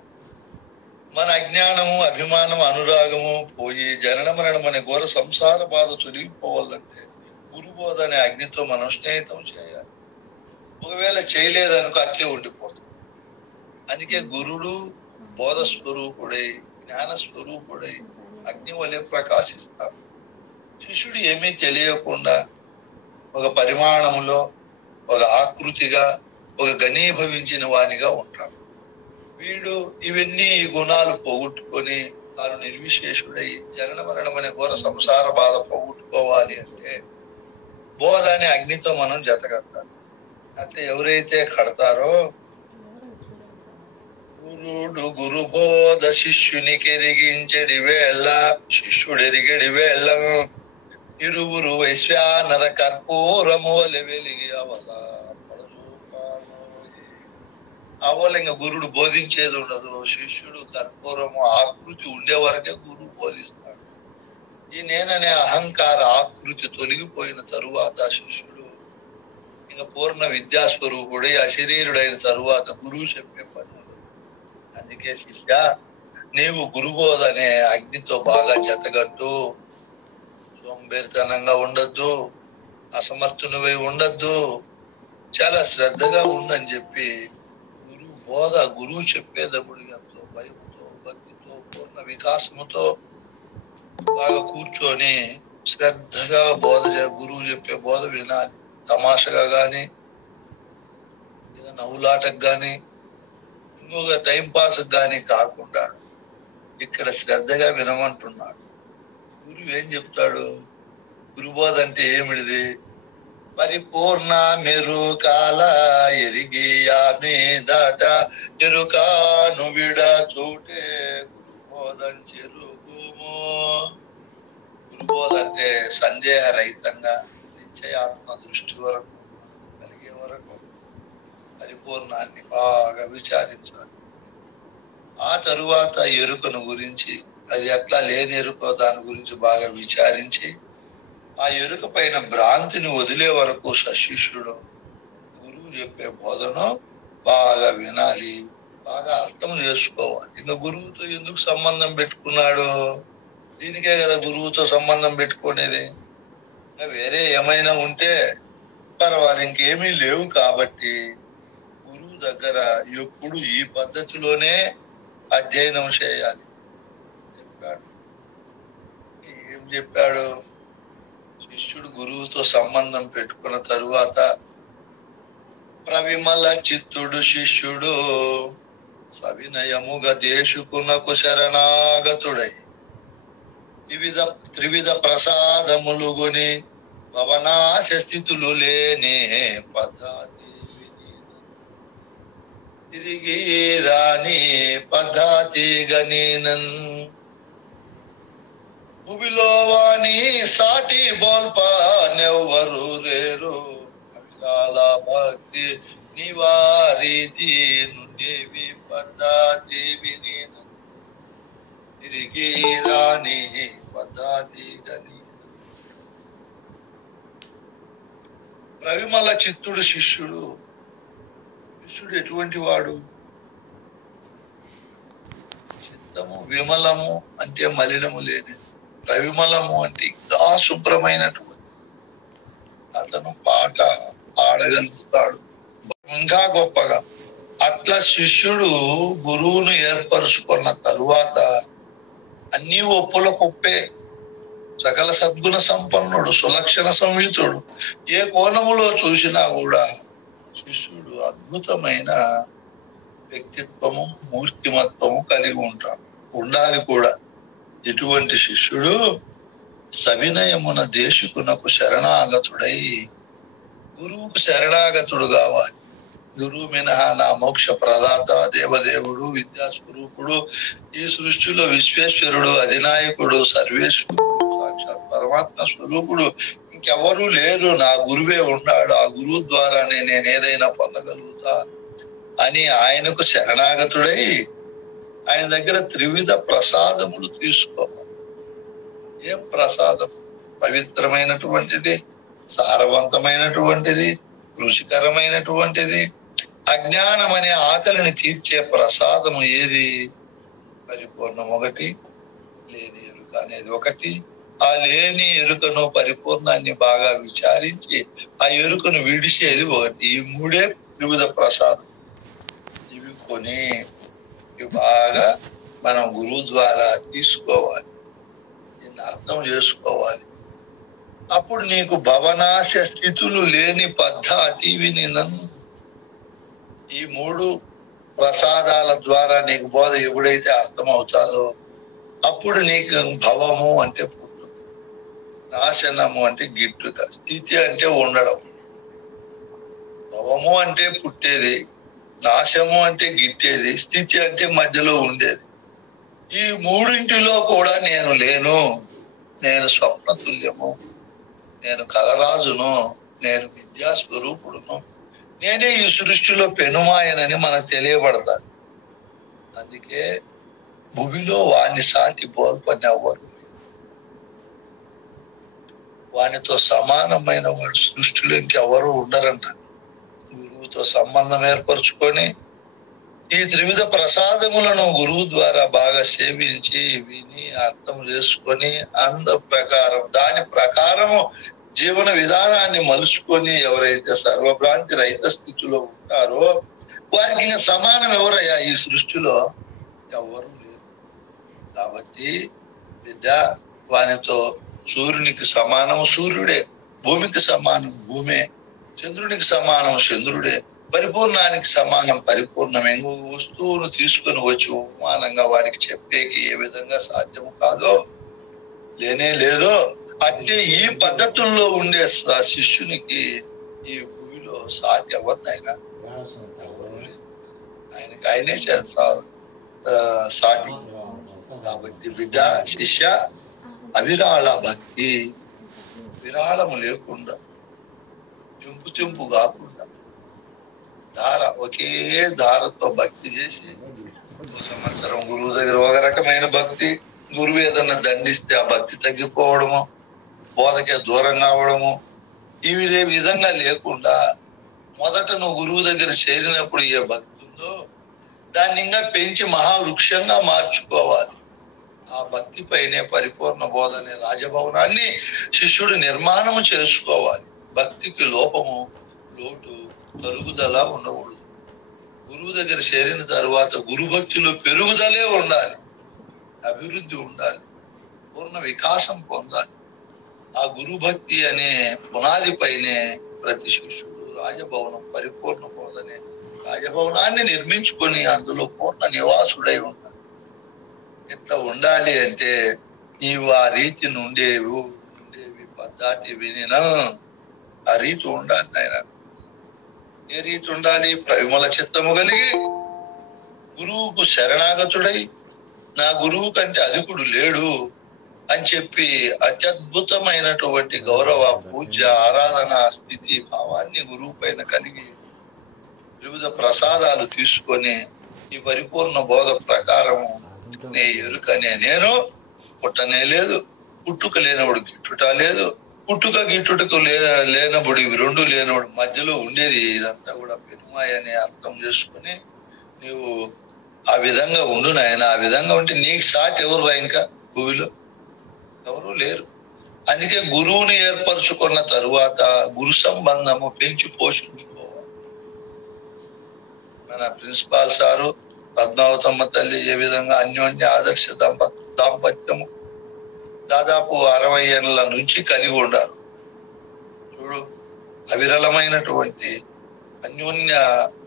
మన అజ్ఞానము, అభిమానము, అనురాగము పోయి జనన మరణం అనే ఘోర సంసార బాధ తొలగిపోవాలంటే గురుబోధ అనే అగ్నితో మనం స్నేహితం చేయాలి. ఒకవేళ చేయలేదనుకో అట్లే ఉండిపోతుంది. అందుకే గురుడు బోధ స్వరూపుడై, జ్ఞాన స్వరూపుడై అగ్ని వలె ప్రకాశిస్తాడు. శిష్యుడు ఏమీ తెలియకుండా ఒక పరిమాణములో, ఒక ఆకృతిగా, ఒక ఘనీభవించిన వానిగా ఉంటాడు. వీడు ఇవన్నీ గుణాలు పోగొట్టుకొని తాను నిర్విశేషుడై జనన మరణం అనే ఘోర సంసార బాధ పోగొట్టుకోవాలి అంటే బోధ అనే అగ్నితో మనం జత కట్టాలి. అట్లా ఎవరైతే కడతారో గురుడు గురుబోధ శిష్యునికి ఎరిగించడి వేళ శిష్యుడు ఎరిగడి వేళ ఇరువురు వైశ్వానర కర్పూరము వలె వెలిగి అవల అవల. ఇంకా గురుడు బోధించేది ఉండదు. శిష్యుడు కర్పూరము ఆకృతి ఉండే వరకే గురువు బోధిస్తాడు. ఈ నేననే అహంకార ఆకృతి తొలగిపోయిన తరువాత శిష్యుడు ఇంకా పూర్ణ విద్యాస్వరూపుడై అశరీరుడైన తరువాత గురువు చెప్పే పని ఉండదు. అందుకే శిష్య, నీవు గురుబోధ అనే అగ్నితో బాగా జతగట్టు. సోంబేరితనంగా ఉండద్దు, అసమర్థునివై ఉండద్దు, చాలా శ్రద్ధగా ఉండని చెప్పి గురువు చెప్పేటప్పుడు ఎంతో భయముతో, భక్తితో, పూర్ణ వికాసముతో బాగా కూర్చొని శ్రద్ధగా గురువు చెప్పే బోధ వినాలి. తమాషగా గాని, లేదా నవ్వులాటకు గాని, ఇంకొక టైం పాస్ గాని కాకుండా ఇక్కడ శ్రద్ధగా వినమంటున్నాడు. గురువు ఏం చెప్తాడు? గురుబోధ అంటే ఏమిడిది? పరిపూర్ణ మెరుకాల ఎరిగి ఆమె దాట ఎరుకాను విడ చూటే గురుబోధం చెరుగుము. గురుబోధ అంటే సందేహ రహితంగా నిశ్చయాత్మ దృష్టి వరకు కలిగే వరకు పరిపూర్ణాన్ని బాగా విచారించాలి. ఆ తరువాత ఎరుకను గురించి, అది ఎట్లా లేని ఎరుకో దాని గురించి బాగా విచారించి ఆ ఎరుక పైన భ్రాంతిని వదిలే వరకు శిష్యుడు గురువు చెప్పే బోధను బాగా వినాలి, బాగా అర్థం చేసుకోవాలి. ఇంకా గురువుతో ఎందుకు సంబంధం పెట్టుకున్నాడు? దీనికే కదా గురువుతో సంబంధం పెట్టుకునేది. ఇంకా వేరే ఏమైనా ఉంటే పర్వాలేదు, ఇంకేమీ లేవు కాబట్టి గురువు దగ్గర ఎప్పుడు ఈ పద్ధతిలోనే అధ్యయనం చేయాలి. చెప్పాడు. ఏం చెప్పాడు? శిష్యుడు గురువుతో సంబంధం పెట్టుకున్న తరువాత ప్రవిమల చిత్తుడు శిష్యుడు సవినయముగా దేశుకునకు శరణాగతుడై త్రివిధ ప్రసాదములు గుని భవనాశ స్థితులు లేని పద్ధతి తిరిగి రాని పద్ధతి గనీనన్ భూమిలో వాణి సాటి బోల్పా నెవ్వరు రేరు అవిరాల భక్తి నివారిది నుండేవి పద్ధతి వినీన తిరిగి రాని పద్ధతి గని. ప్రవిమల చిత్తుడు శిష్యుడు ఎటువంటి వాడు? చిత్తము విమలము అంటే మలినము లేని, ప్రవిమలము అంటే ఇంకా శుభ్రమైనటువంటి. అతను పాట పాడగలుగుతాడు ఇంకా గొప్పగా. అట్లా శిష్యుడు గురువును ఏర్పరుచుకున్న తరువాత అన్ని ఒప్పుల కుప్పే, సకల సద్గుణ సంపన్నుడు, సులక్షణ సంయుతుడు. ఏ కోణములో చూసినా కూడా శిష్యుడు అద్భుతమైన వ్యక్తిత్వము, మూర్తిమత్వము కలిగి ఉండాలి కూడా. ఇటువంటి శిష్యుడు సవినయమున దేశుకునకు శరణాగతుడై, గురువుకు శరణాగతుడు కావాలి. గురువు మినహా నా మోక్ష ప్రదాత, దేవదేవుడు, విద్యాస్వరూపుడు, ఈ సృష్టిలో విశ్వేశ్వరుడు, అధినాయకుడు, సర్వేశ్వరుడు, సాక్షాత్ పరమాత్మ స్వరూపుడు ఇంకెవరూ లేరు, నా గురువే ఉన్నాడు, ఆ గురువు ద్వారానే నేను ఏదైనా పొందగలుగుతా అని ఆయనకు శరణాగతుడై ఆయన దగ్గర త్రివిధ ప్రసాదములు తీసుకోవాలి. ఏం ప్రసాదం? పవిత్రమైనటువంటిది, సారవంతమైనటువంటిది, రుచికరమైనటువంటిది. అజ్ఞానం అనే ఆకలిని తీర్చే ప్రసాదము ఏది? పరిపూర్ణం ఒకటి, లేని ఎరుక అనేది ఒకటి. ఆ లేని ఎరుకను, పరిపూర్ణాన్ని బాగా విచారించి ఆ ఎరుకను విడిచేది ఒకటి. ఈ మూడే త్రివిధ ప్రసాదం. ఇవి కొని ఇవి బాగా మనం గురువు ద్వారా తీసుకోవాలి, దీన్ని అర్థం చేసుకోవాలి. అప్పుడు నీకు భవనాశ స్థితులు లేని పద్ధతి వినినన్. ఈ మూడు ప్రసాదాల ద్వారా నీకు బోధ ఎప్పుడైతే అర్థమవుతాదో అప్పుడు నీకు భవము అంటే పుట్టుక, నాశనము అంటే గిట్టుక, స్థితి అంటే ఉండడం. భవము అంటే పుట్టేది, నాశము అంటే గిట్టేది, స్థితి అంటే మధ్యలో ఉండేది. ఈ మూడింటిలో కూడా నేను లేను, నేను స్వప్నతుల్యము, నేను కలరాజును, నేను విద్యాస్వరూపుడును, నేనే ఈ సృష్టిలో పెనుమాయనని మనకు తెలియబడతాను. అందుకే భూమిలో వాణ్ణి సాటి బోల్పని అవ్వరు, వానితో సమానమైన వాడు సృష్టిలో ఇంకెవరు ఉండరంట. గురువుతో సంబంధం ఏర్పరచుకొని ఈ త్రివిధ ప్రసాదములను గురువు ద్వారా బాగా సేవించి విని అర్థం చేసుకొని దాని ప్రకారము జీవన విధానాన్ని మలుచుకొని ఎవరైతే సర్వభ్రాంతి రహిత స్థితిలో ఉంటారో వారికి ఇంకా సమానం ఎవరయ్యా ఈ సృష్టిలో? ఎవరు లేరు. కాబట్టి బిడ్డ, వానితో సూర్యునికి సమానము సూర్యుడే, భూమికి సమానం భూమే, చంద్రునికి సమానం చంద్రుడే, పరిపూర్ణానికి సమానం పరిపూర్ణమే. ఇంకొక వస్తువును తీసుకొని వచ్చి ఉపమానంగా వాడికి చెప్పేకి ఏ విధంగా సాధ్యము కాదో, లేనే లేదో, అంటే ఈ పద్ధతుల్లో ఉండే శిష్యునికి ఈ భూమిలో సాటి ఎవరినైనా ఎవరు లేదు, ఆయనకి ఆయనే సాటి. కాబట్టి బిడ్డ, శిష్య, అవిరాళ భక్తి, విరాళము లేకుండా, తెంపు కాకుండా ధార, ఒకే ధారతో భక్తి చేసి సంవత్సరం గురువు దగ్గర ఒక రకమైన భక్తి, గురువు ఏదన్నా దండిస్తే ఆ భక్తి తగ్గిపోవడము, బోధకే దూరం కావడము, ఈ విధంగా లేకుండా మొదట నువ్వు గురువు దగ్గర చేరినప్పుడు ఏ భక్తి ఉందో దాన్ని ఇంకా పెంచి మహావృక్షంగా మార్చుకోవాలి. ఆ భక్తి పైనే పరిపూర్ణ బోధనే రాజభవనాన్ని శిష్యుడు నిర్మాణము చేసుకోవాలి. భక్తికి లోపము, లోటు, తరుగుదల ఉండకూడదు. గురువు దగ్గర చేరిన తరువాత గురు భక్తిలో పెరుగుదలే ఉండాలి. అభివృద్ధి ఉండాలి, పూర్ణ వికాసం పొందాలి. ఆ గురు భక్తి అనే పునాది పైనే ప్రతి శిష్యుడు రాజభవనం పరిపూర్ణ బోధనే రాజభవనాన్ని నిర్మించుకొని అందులో పూర్ణ నివాసుడై ఉండాలి. ఎట్లా ఉండాలి అంటే నీవు ఆ రీతి ఉండేవి పద్ధతి వినినా ఆ రీతి ఉండాలి. ఆయన ఏ రీతి ఉండాలి? విమల చిత్తము కలిగి గురువుకు శరణాగతుడై నా గురువు కంటే అధికుడు లేడు అని చెప్పి అత్యద్భుతమైనటువంటి గౌరవ పూజ ఆరాధన స్థితి భావాన్ని గురువు పైన కలిగి వివిధ ప్రసాదాలు తీసుకొని ఈ పరిపూర్ణ బోధ ప్రకారం నే ఎరుకనే నేను పుట్టనే లేదు, పుట్టుక లేనప్పుడు గిట్టుట లేదు, పుట్టుక గిట్టుటకు లేనప్పుడు ఇవి రెండు లేనప్పుడు మధ్యలో ఉండేది ఇదంతా కూడా పెనుమాయ అని అర్థం చేసుకుని నీవు ఆ విధంగా ఉండు నాయన. ఆ విధంగా ఉంటే నీకు సాటి ఎవరు ఇంకా భూమిలో ఎవరు లేరు. అందుకే గురువుని ఏర్పరచుకున్న తరువాత గురు సంబంధము పెంచి పోషించుకోవాలి. మన ప్రిన్సిపాల్ సారు పద్మావతమ్మ తల్లి ఏ విధంగా అన్యోన్య ఆదర్శ దాంపత్యము దాదాపు 60 ఏళ్ల నుంచి కలిగి ఉండారు. చూడు, అవిరళమైనటువంటి అన్యోన్య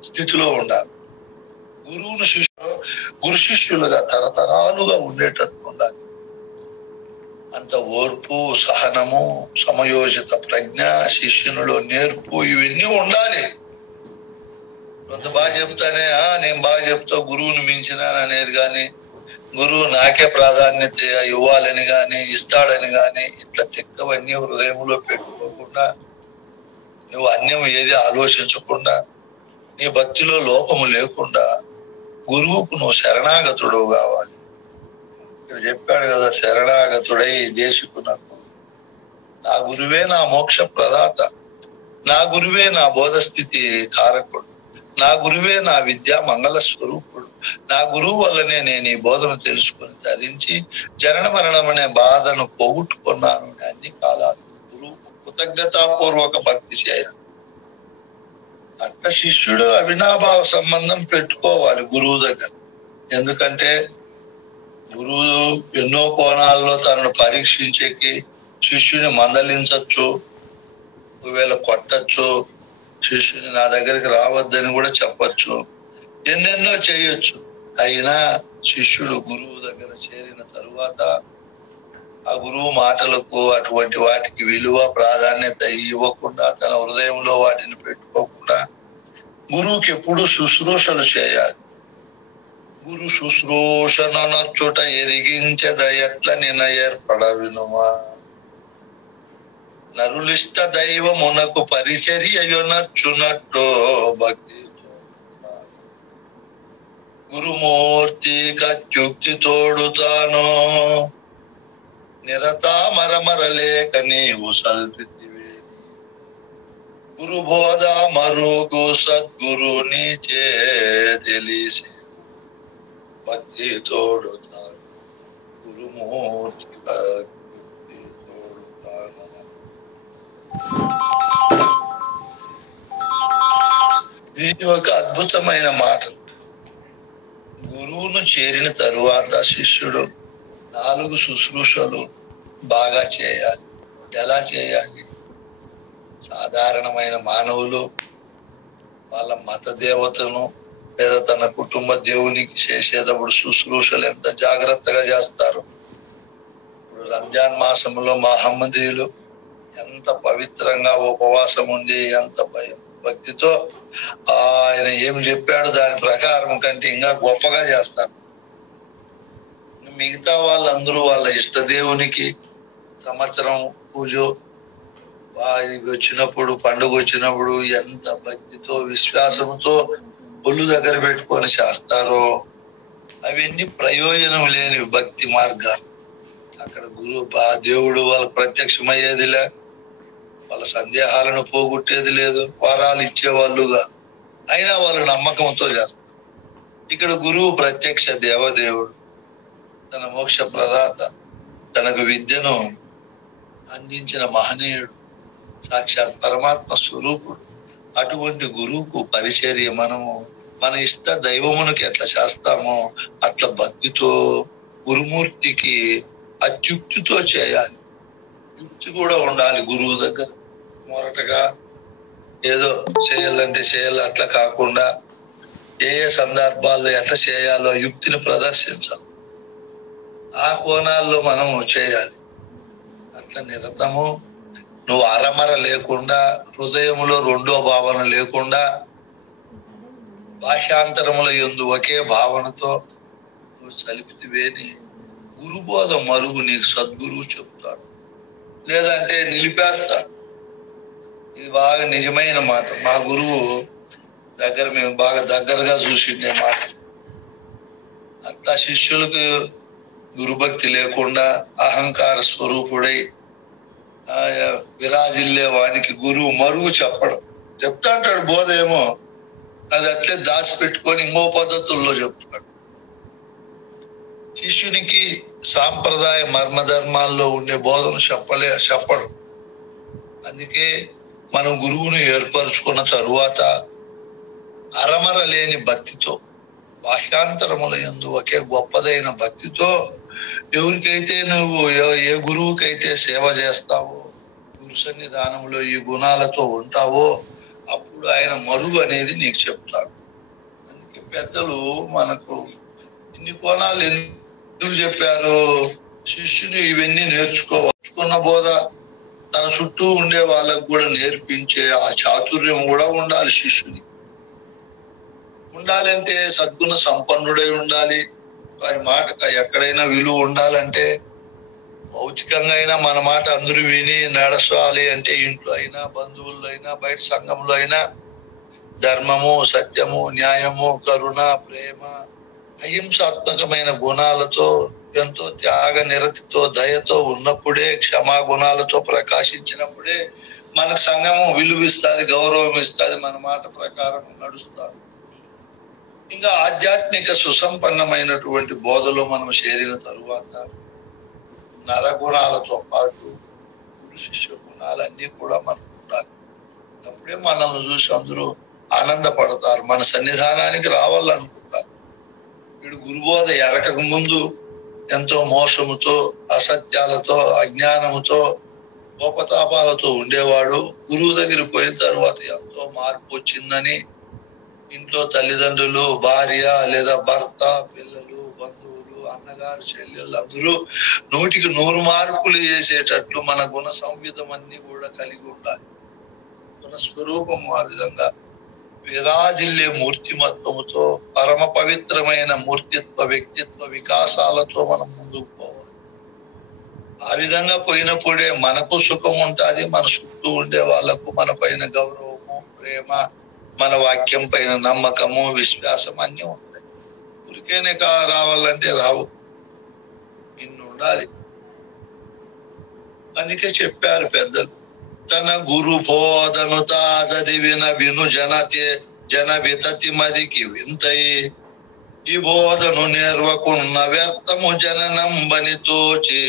స్థితిలో ఉండాలి. గురు శిష్యులుగా తరతరాలుగా ఉండేటట్టు ఉండాలి. అంత ఓర్పు, సహనము, సమయోచిత ప్రజ్ఞ, శిష్యునిలో నేర్పు ఇవన్నీ ఉండాలి. కొంత బాగా చెప్తానే నేను బాగా చెప్తా గురువుని మించినాను అనేది కానీ, గురువు నాకే ప్రాధాన్యత ఇవ్వాలని గాని ఇస్తాడని గాని ఇట్లా తిక్కవన్నీ హృదయంలో పెట్టుకోకుండా, నువ్వు అన్యం ఏది ఆలోచించకుండా, నీ భక్తిలో లోపము లేకుండా గురువుకు నువ్వు శరణాగతుడు కావాలి. ఇక్కడ చెప్పాడు కదా, శరణాగతుడై దేశికునకు నా గురువే నా మోక్ష ప్రదాత, నా గురువే నా బోధ స్థితి కారకుడు, నా గురువే నా విద్యా మంగళ స్వరూపుడు, నా గురువు వల్లనే నేను ఈ బోధను తెలుసుకుని ధరించి జనన మరణం అనే బాధను పోగొట్టుకున్నాను. అన్ని కాలాలు గురువు కృతజ్ఞతాపూర్వక భక్తి చేయాలి. అట్లా శిష్యుడు అవినాభావ సంబంధం పెట్టుకోవాలి గురువు దగ్గర. ఎందుకంటే గురువు ఎన్నో కోణాల్లో తనను పరీక్షించేకి శిష్యుని మందలించచ్చు, ఒకవేళ కొట్టచ్చు, శిష్యుని నా దగ్గరికి రావద్దని కూడా చెప్పచ్చు, ఎన్నెన్నో చేయొచ్చు. అయినా శిష్యుడు గురువు దగ్గర చేరిన తరువాత ఆ గురువు మాటలకు అటువంటి వాటికి విలువ ప్రాధాన్యత ఇవ్వకుండా, తన హృదయంలో వాటిని పెట్టుకోకుండా గురువుకి ఎప్పుడు శుశ్రూషలు చేయాలి. గురు శుశ్రూషణ నచ్చుట ఎరిగించద ఎట్ల నిన్న ఏర్పడ వినుమా, నరులిష్ట దైవమునకు పరిచర్యయు నచ్చునట్టు భక్తి గురుమూర్తి కత్యుక్తి తోడుతాను నిరతా మరమరలేక నీవు సల్పితివే, గురు బోధ మరుగు సద్గురు నీచే తెలిసి భక్తి తోడుతాను గురుమూర్తి కత్యుక్తి తోడుతాను. ఇది ఒక అద్భుతమైన మాట. గురువును చేరిన తరువాత శిష్యుడు 4 శుశ్రూషలు బాగా చేయాలి. ఎలా చేయాలి? సాధారణమైన మానవులు వాళ్ళ మత దేవతను లేదా తన కుటుంబ దేవునికి చేసేటప్పుడు శుశ్రూషలు ఎంత జాగ్రత్తగా చేస్తారు. ఇప్పుడు రంజాన్ మాసంలో మహమ్మదీయులు ఎంత పవిత్రంగా ఉపవాసం ఉండి ఎంత భక్తితో ఆయన ఏం చెప్పాడు దాని ప్రకారం కంటే ఇంకా గొప్పగా చేస్తారు. మిగతా వాళ్ళందరూ వాళ్ళ ఇష్టదేవునికి సంవత్సరం పూజ వచ్చినప్పుడు, పండుగ వచ్చినప్పుడు ఎంత భక్తితో విశ్వాసంతో ఒళ్ళు దగ్గర పెట్టుకొని చేస్తారో అవన్నీ ప్రయోజనం లేని భక్తి మార్గాలు. అక్కడ గురువు దేవుడు వాళ్ళకు ప్రత్యక్షమయ్యేదిలే, వాళ్ళ సందేహాలను పోగొట్టేది లేదు, వరాలు ఇచ్చేవాళ్ళుగా అయినా వాళ్ళు నమ్మకంతో చేస్తారు. ఇక్కడ గురువు ప్రత్యక్ష దేవదేవుడు, తన మోక్ష ప్రదాత, తనకు విద్యను అందించిన మహనీయుడు, సాక్షాత్ పరమాత్మ స్వరూపుడు. అటువంటి గురువుకు పరిచర్య మనము మన ఇష్ట దైవమునికి ఎట్లా చేస్తామో అట్లా భక్తితో గురుమూర్తికి అత్యుక్తితో చేయాలి. యుక్తి కూడా ఉండాలి గురువు దగ్గర. మొరటగా ఏదో చేయాలంటే చేయాలి, అట్లా కాకుండా ఏ ఏ సందర్భాల్లో ఎట్లా చేయాలో యుక్తిని ప్రదర్శించాలి. ఆ కోణాల్లో మనం చేయాలి. అట్లా నిరతము నువ్వు అరమర లేకుండా, హృదయములో రెండో భావన లేకుండా, భాషాంతరముల యందు ఒకే భావనతో నువ్వు చలిపితివేని గురుబోధ మరుగు నీకు సద్గురువు చెప్తాడు, లేదంటే నిలిపేస్తాడు. ఇది బాగా నిజమైన మాట. మా గురువు దగ్గర మేము బాగా దగ్గరగా చూసిండే మాట. అంతా శిష్యులకు గురుభక్తి లేకుండా అహంకార స్వరూపుడై విరాజిల్లే వానికి గురువు మరుగు చెప్పడం. చెప్తా అంటాడు బోధ ఏమో, అది అట్లే దాచిపెట్టుకొని ఇంకో పద్ధతుల్లో చెప్తాడు. శిష్యునికి సాంప్రదాయ మర్మధర్మాల్లో ఉండే బోధను చెప్పడం. అందుకే మనం గురువును ఏర్పరచుకున్న తరువాత అరమర లేని భక్తితో, బాహ్యాంతరముల యందు ఒకే గొప్పదైన భక్తితో ఎవరికైతే నువ్వు ఏ గురువుకైతే సేవ చేస్తావో, గురు సన్నిధానంలో ఈ గుణాలతో ఉంటావో, అప్పుడు ఆయన మరుగు అనేది నీకు చెప్తాడు. అందుకే పెద్దలు మనకు ఇన్ని కోణాలు ఎందుకు చెప్పారు? శిష్యుని ఇవన్నీ నేర్చుకున్న బోధ తన చుట్టూ ఉండే వాళ్ళకు కూడా నేర్పించే ఆ చాతుర్యం కూడా ఉండాలి. శిష్యుని ఉండాలంటే సద్గుణ సంపన్నుడై ఉండాలి. వారి మాట ఎక్కడైనా విలువ ఉండాలంటే, భౌతికంగా అయినా మన మాట అందరూ విని నడచాలి అంటే, ఇంట్లో అయినా, బంధువుల్లో అయినా, బయట సంఘంలో అయినా ధర్మము, సత్యము, న్యాయము, కరుణ, ప్రేమ, అహింసాత్మకమైన గుణాలతో, ఎంతో త్యాగ నిరతితో, దయతో ఉన్నప్పుడే, క్షమా గుణాలతో ప్రకాశించినప్పుడే మనకు సంఘము విలువిస్తుంది, గౌరవం ఇస్తుంది, మన మాట ప్రకారం నడుస్తారు. ఇంకా ఆధ్యాత్మిక సుసంపన్నమైనటువంటి బోధలో మనం చేరిన తరువాత నరగుణాలతో పాటు గురు శిష్య గుణాలన్నీ కూడా మనకు ఉండాలి. అప్పుడే మనల్ని చూసి అందరూ ఆనందపడతారు, మన సన్నిధానానికి రావాలనుకుంటారు. వీడు గురుబోధ ఎరకక ముందు ఎంతో మోసముతో, అసత్యాలతో, అజ్ఞానముతో, కోపతాపాలతో ఉండేవాడు. గురువు దగ్గరికి పోయిన తర్వాత ఎంతో మార్పు వచ్చిందని ఇంట్లో తల్లిదండ్రులు, భార్య లేదా భర్త, పిల్లలు, బంధువులు, అన్నగారు, చెల్లెళ్ళు అందరూ 100కి 100 మార్పులు చేసేటట్లు మన గుణ సంవిధం అన్ని కూడా కలిగి ఉండాలి. గుణ స్వరూపము ఆ విధంగా విరాజిల్లే మూర్తిమత్వముతో, పరమ పవిత్రమైన మూర్తిత్వ వ్యక్తిత్వ వికాసాలతో మనం ముందుకు పోవాలి. ఆ విధంగా పోయినప్పుడే మనకు సుఖం ఉంటుంది, మన చుట్టూ ఉండే వాళ్ళకు మన పైన గౌరవము, ప్రేమ, మన వాక్యం పైన నమ్మకము, విశ్వాసం అన్ని ఉంటాయి. ఊరికేనే రావాలంటే రావు, ఇన్ని ఉండాలి. అందుకే చెప్పారు పెద్దలు, తన గురు బోధను తాజదివిన విను జన వితతి మదికి వింతై, ఈ బోధను నేర్వకున్న వ్యర్థము జననంబని తోచి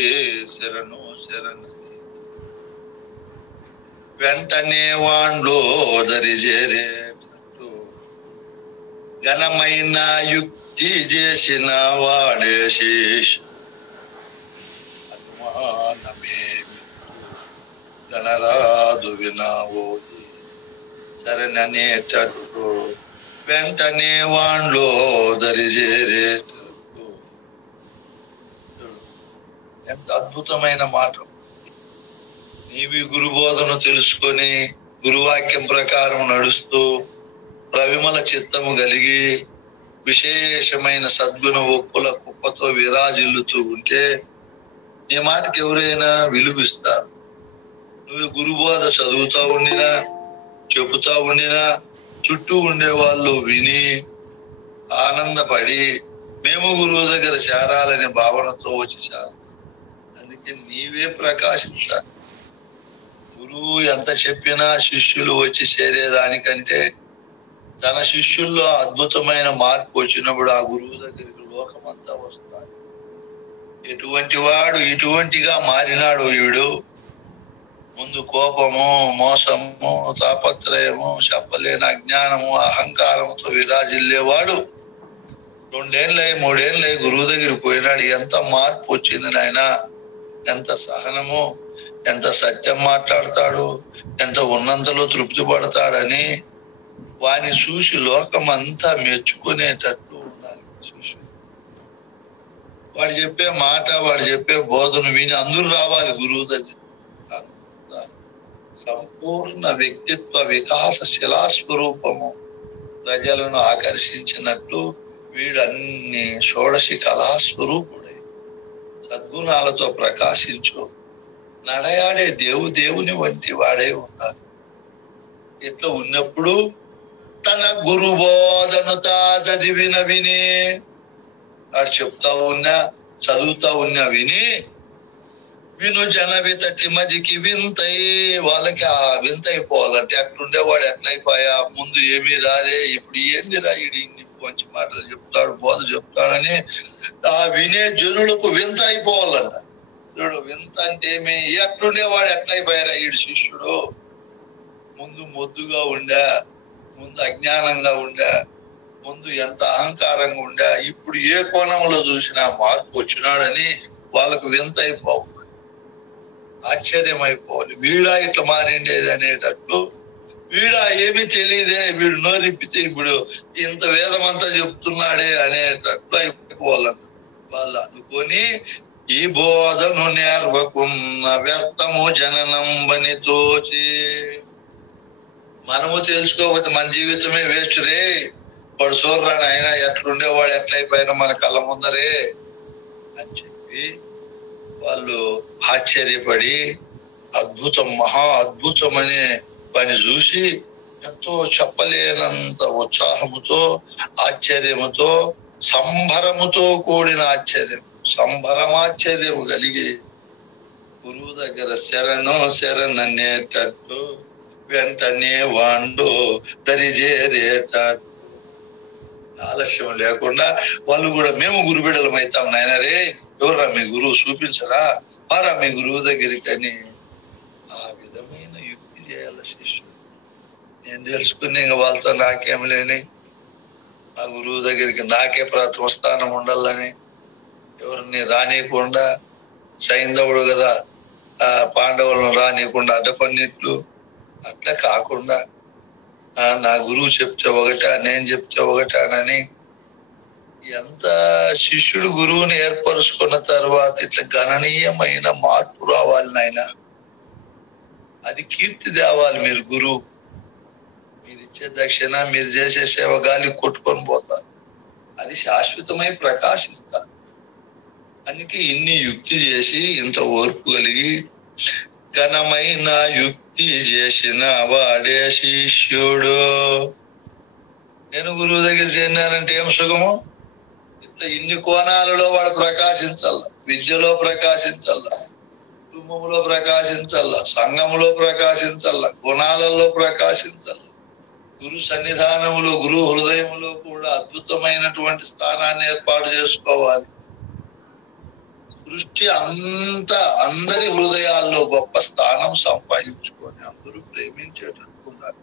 శరణు శరణని వెంటనే వాండ్లో దరిజేరే ఘనమైన యుక్తి చేసిన వాడే గణరాదు వినావోది సరణనేటట్టు వెంటనే వాండ్లో దరిజేరేటట్టు. ఎంత అద్భుతమైన మాట. నీవి గురుబోధను తెలుసుకొని గురువాక్యం ప్రకారం నడుస్తూ ప్రవిమల చిత్తము కలిగి విశేషమైన సద్గుణ ఒప్పుల కుప్పతో విరాజిల్లుతూ ఉంటే నీ మాటకి ఎవరైనా విలువిస్తారు. నువ్వు గురుబోధ చదువుతా ఉండినా, చెబుతా ఉండినా, చుట్టూ ఉండే వాళ్ళు విని ఆనందపడి మేము గురువు దగ్గర చేరాలనే భావనతో వచ్చి చేరాలి. అందుకే నీవే ప్రకాశించాలి. గురువు ఎంత చెప్పినా శిష్యులు వచ్చి చేరేదానికంటే తన శిష్యుల్లో అద్భుతమైన మార్పు వచ్చినప్పుడు ఆ గురువు దగ్గరికి లోకమంతా వస్తారు. ఎటువంటి వాడు ఇటువంటిగా మారినాడు వీడు, ముందు కోపము, మోసము, తాపత్రయము, చెప్పలేని అజ్ఞానము, అహంకారముతో విరాజిల్లేవాడు 2 ఏళ్ళై 3 ఏళ్ళై గురువు దగ్గరికి పోయినాడు. ఎంత మార్పు వచ్చింది నాయన, ఎంత సహనము, ఎంత సత్యం మాట్లాడతాడు, ఎంత ఉన్నంతలో తృప్తి పడతాడని వాని చూసి లోకమంతా మెచ్చుకునేటట్లు ఉండాలి శిష్యుడు. వాడు చెప్పే మాట, వాడు చెప్పే బోధన విని అందరూ రావాలి గురువు దగ్గర. సంపూర్ణ వ్యక్తిత్వ వికాస శిలాస్వరూపము ప్రజలను ఆకర్షించినట్లు వీడు అన్ని షోడశి కళాస్వరూపుడే, సద్గుణాలతో ప్రకాశించు నడయాడే దేవుని వంటి వాడే ఉండాలి. ఇట్లా ఉన్నప్పుడు తన గురు బోధను చదివిన విని, వాడు చెప్తా ఉన్నా చదువుతా ఉన్నా విని, విను జన వితటి మదికి వింతై, వాళ్ళకి ఆ వింత అయిపోవాలంటే అట్లుండేవాడు ఎట్లయిపోయా, ముందు ఏమీ రాదే, ఇప్పుడు ఏందిరా ఇడి మంచి మాటలు చెప్తాడు, బోధ చెప్తాడని ఆ వినే జనులకు వింత అయిపోవాలంట. చూడు, వింత అంటే ఏమి, ఎట్లుండేవాడు ఎట్లయిపోయారా ఈడు శిష్యుడు, ముందు మొద్దుగా ఉండా, ముందు అజ్ఞానంగా ఉండా, ముందు ఎంత అహంకారంగా ఉండా, ఇప్పుడు ఏ కోణంలో చూసినా మార్పు వచ్చినాడని వాళ్ళకు వింత అయిపోవాలి, ఆశ్చర్యం అయిపోవాలి. వీడా ఇట్లా మారిండేది అనేటట్లు, వీడా ఏమీ తెలియదే, వీడు నోరిప్పితే ఇప్పుడు ఇంత వేదమంతా చెప్తున్నాడే అనేటట్లు అయిపోవాలన్న వాళ్ళు అనుకొని, ఈ బోధను నేర్వకున్న వ్యర్థము జననంబని తోచి, మనము తెలుసుకోకపోతే మన జీవితమే వేస్ట్ రే, వాడు చూడరాని ఆయన ఎట్లుండేవాడు ఎట్లయిపోయినా మన కళ్ళ ముందరే అని చెప్పి వాళ్ళు ఆశ్చర్యపడి అద్భుతం, మహా అద్భుతం అనే పని చూసి ఎంతో చెప్పలేనంత ఉత్సాహముతో, ఆశ్చర్యముతో, సంభరముతో కూడిన ఆశ్చర్యం, సంభరమాశ్చర్యము కలిగి గురువు దగ్గర శరణనేటట్టు వెంటనే వాండు దరిజేరేటట్టు ఆలస్యం లేకుండా వాళ్ళు కూడా మేము గురుబిడ్డలం అవుతాం నాయన రే, ఎవర్రా మీ గురువు చూపించరా, వారా మీ గురువు దగ్గరికి అని ఆ విధమైన యుక్తి చేయాలి శిష్యుడు. నేను తెలుసుకుని ఇంక వాళ్ళతో నాకేం లేని, ఆ గురువు దగ్గరికి నాకే ప్రథమ స్థానం ఉండాలని, ఎవరిని రానియకుండా, సైంధవుడు కదా ఆ పాండవులను రానియకుండా అడ్డపన్నిట్లు అట్లా కాకుండా, నా గురువు చెప్తే ఒకటా, నేను చెప్తే ఒకటానని ఎంత శిష్యుడు గురువుని ఏర్పరుచుకున్న తర్వాత ఇట్లా గణనీయమైన మార్పు రావాలి నాయన. అది కీర్తి తేవాలి. మీరు గురువు, మీరు ఇచ్చే దక్షిణ, మీరు చేసే సేవ గాలి కొట్టుకొని పోతారు, అది శాశ్వతమై ప్రకాశిస్తారు. అందుకే ఇన్ని యుక్తి చేసి ఇంత ఓర్పు కలిగి ఘనమైన యుక్తి చేసిన వాడే శిష్యుడు. నేను గురువు దగ్గర చేరినానంటే ఏం సుఖము, ఇట్లా ఇన్ని కోణాలలో వాడు ప్రకాశించాల, విద్యలో ప్రకాశించాల, కుటుంబంలో ప్రకాశించాల, సంఘంలో ప్రకాశించాల, గుణాలలో ప్రకాశించాల, గురు సన్నిధానములో, గురు హృదయంలో కూడా అద్భుతమైనటువంటి స్థానాన్ని ఏర్పాటు చేసుకోవాలి. దృష్టి అంతా అందరి హృదయాల్లో గొప్ప స్థానం సంపాదించుకొని అందరూ ప్రేమించేటట్టున్నారు.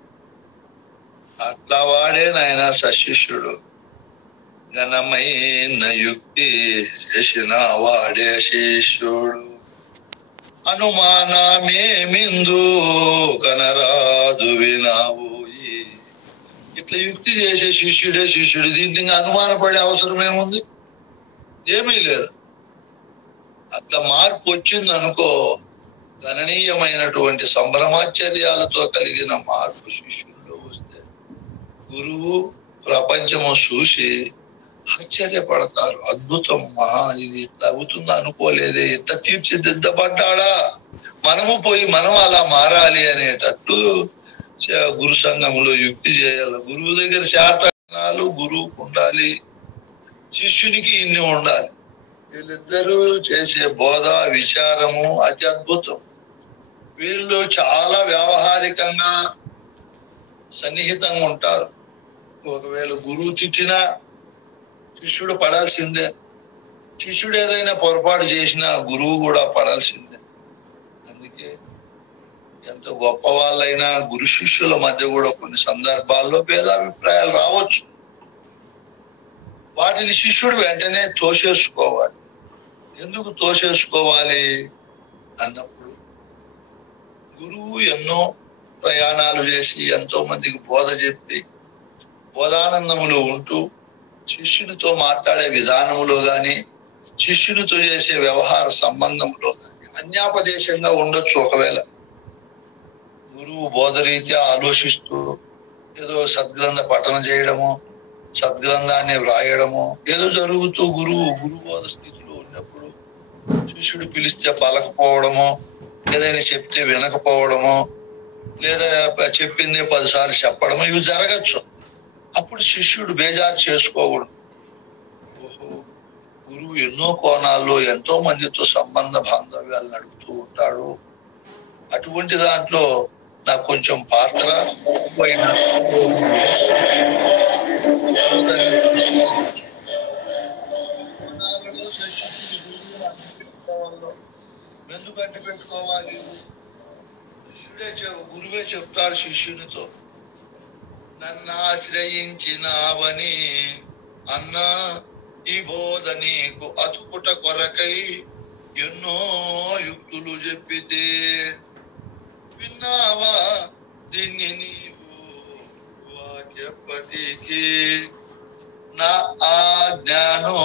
అట్లా వాడే నాయన సశిష్యుడు. ఘనమైన యుక్తి చేసిన వాడే శిష్యుడు. అనుమానమేమిందు కనరాదు వినావోయి. ఇట్లా యుక్తి చేసే శిష్యుడే శిష్యుడు. దీంట్లో ఇంకా అనుమానపడే అవసరం ఏముంది, ఏమీ లేదు. అట్లా మార్పు వచ్చింది అనుకో, గణనీయమైనటువంటి సంభ్రమాశ్చర్యాలతో కలిగిన మార్పు శిష్యుల్లో వస్తే గురువు ప్రపంచము చూసి ఆశ్చర్యపడతారు. అద్భుతం, మహా, ఇది ఇట్లా అవుతుందా అనుకోలేదే, ఇట్లా తీర్చిదిద్దబడ్డాడా, మనము పోయి మనం అలా మారాలి అనేటట్టు గురు సంఘంలో యుక్తి చేయాలి. గురువు దగ్గర శాతనాలు గురువుకు ఉండాలి, శిష్యునికి ఇన్ని ఉండాలి. వీళ్ళిద్దరూ చేసే బోధ, విచారము అతి అద్భుతం. వీళ్ళు చాలా వ్యావహారికంగా సన్నిహితంగా ఉంటారు. ఒకవేళ గురువు తిట్టినా శిష్యుడు పడాల్సిందే, శిష్యుడు ఏదైనా పొరపాటు చేసినా గురువు కూడా పడాల్సిందే. అందుకే ఎంత గొప్ప వాళ్ళైనా గురు శిష్యుల మధ్య కూడా కొన్ని సందర్భాల్లో భేదాభిప్రాయాలు రావచ్చు. వాటి వాటిని శిష్యుడు వెంటనే తోసేసుకోవాలి. ఎందుకు తోసేసుకోవాలి అన్నప్పుడు, గురువు ఎన్నో ప్రయాణాలు చేసి ఎంతో మందికి బోధ చెప్పి బోధానందములో ఉంటూ శిష్యునితో మాట్లాడే విధానములో గాని, శిష్యునితో చేసే వ్యవహార సంబంధంలో గాని అన్యాపదేశంగా ఉండొచ్చు. ఒకవేళ గురువు బోధరీత్యా ఆలోచిస్తూ ఏదో సద్గ్రంథ పఠనం చేయడమో, సద్గ్రంథాన్ని వ్రాయడమో ఏదో జరుగుతూ గురుబోధ స్థితిలో ఉన్నప్పుడు శిష్యుడు పిలిస్తే పలకపోవడమో, ఏదైనా చెప్తే వినకపోవడమో, లేదా చెప్పిందే 10 సార్లు చెప్పడమో ఇవి జరగచ్చు. అప్పుడు శిష్యుడు బేజారు చేసుకోకూడదు. ఓహో, గురువు ఎన్నో కోణాల్లో ఎంతో మందితో సంబంధ బాంధవ్యాలు నడుపుతూ ఉంటాడు. అటువంటి దాంట్లో నాకు కొంచెం పాత్ర ఎందుకు అడ్డు పెట్టుకోవాలి? గురువే చెప్తాడు శిష్యునితో, నన్ను ఆశ్రయించినావని అన్నా ఈ బోధ నీకు అతుకుట కొరకై ఎన్నో యుక్తులు చెప్పితే విన్నావా దీన్ని నీవు వాక్యప్పటికి నా ఆజ్ఞానో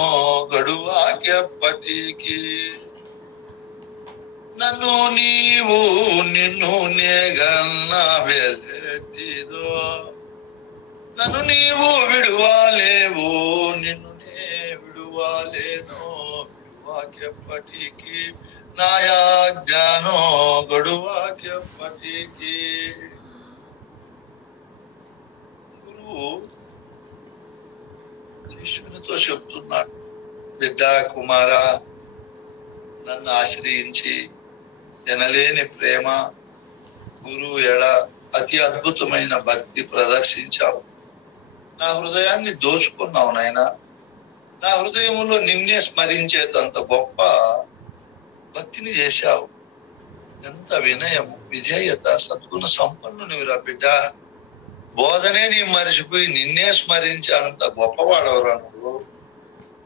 గడువాక్యప్పటికి నన్ను నీవు నిన్ను నేగన్న వెల్లెట్టిదో నన్ను నీవు విడువాలేవు నిన్ను నే విడువాలేను వాక్యప్పటికి నాయాజ్ఞానో గడువాక్యప్పటికి. గురువు శిష్యునితో చెప్తున్నాడు, బిడ్డ కుమారా, నన్ను ఆశ్రయించి ఎనలేని ప్రేమ, గురువు ఎడ అతి అద్భుతమైన భక్తి ప్రదర్శించావు. నా హృదయాన్ని దోచుకున్నావు నాయనా. నా హృదయంలో నిన్నే స్మరించేటంత గొప్ప భక్తిని చేశావు. ఎంత వినయము, విధేయత, సద్గుణ సంపన్నునివిరా బిడ్డ. బోధనే నీ మరిచిపోయి నిన్నే స్మరించే అంత గొప్పవాడవరా నువ్వు.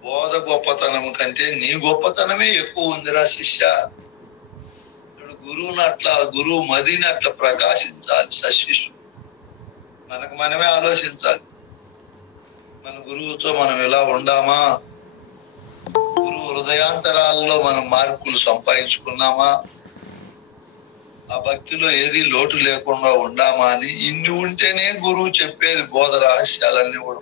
బోధ గొప్పతనము కంటే నీ గొప్పతనమే ఎక్కువ ఉందిరా శిష్య. గురువుని అట్లా, గురువు మదిని అట్లా ప్రకాశించాలి సశిష్యుడు. మనకు మనమే ఆలోచించాలి, మన గురువుతో మనం ఎలా ఉండామా, గురువు హృదయాంతరాల్లో మనం మార్పులు సంపాదించుకున్నామా, ఆ భక్తిలో ఏది లోటు లేకుండా ఉండామా అని ఇన్ని ఉంటేనే గురువు చెప్పేది బోధ రహస్యాలన్నీ కూడా.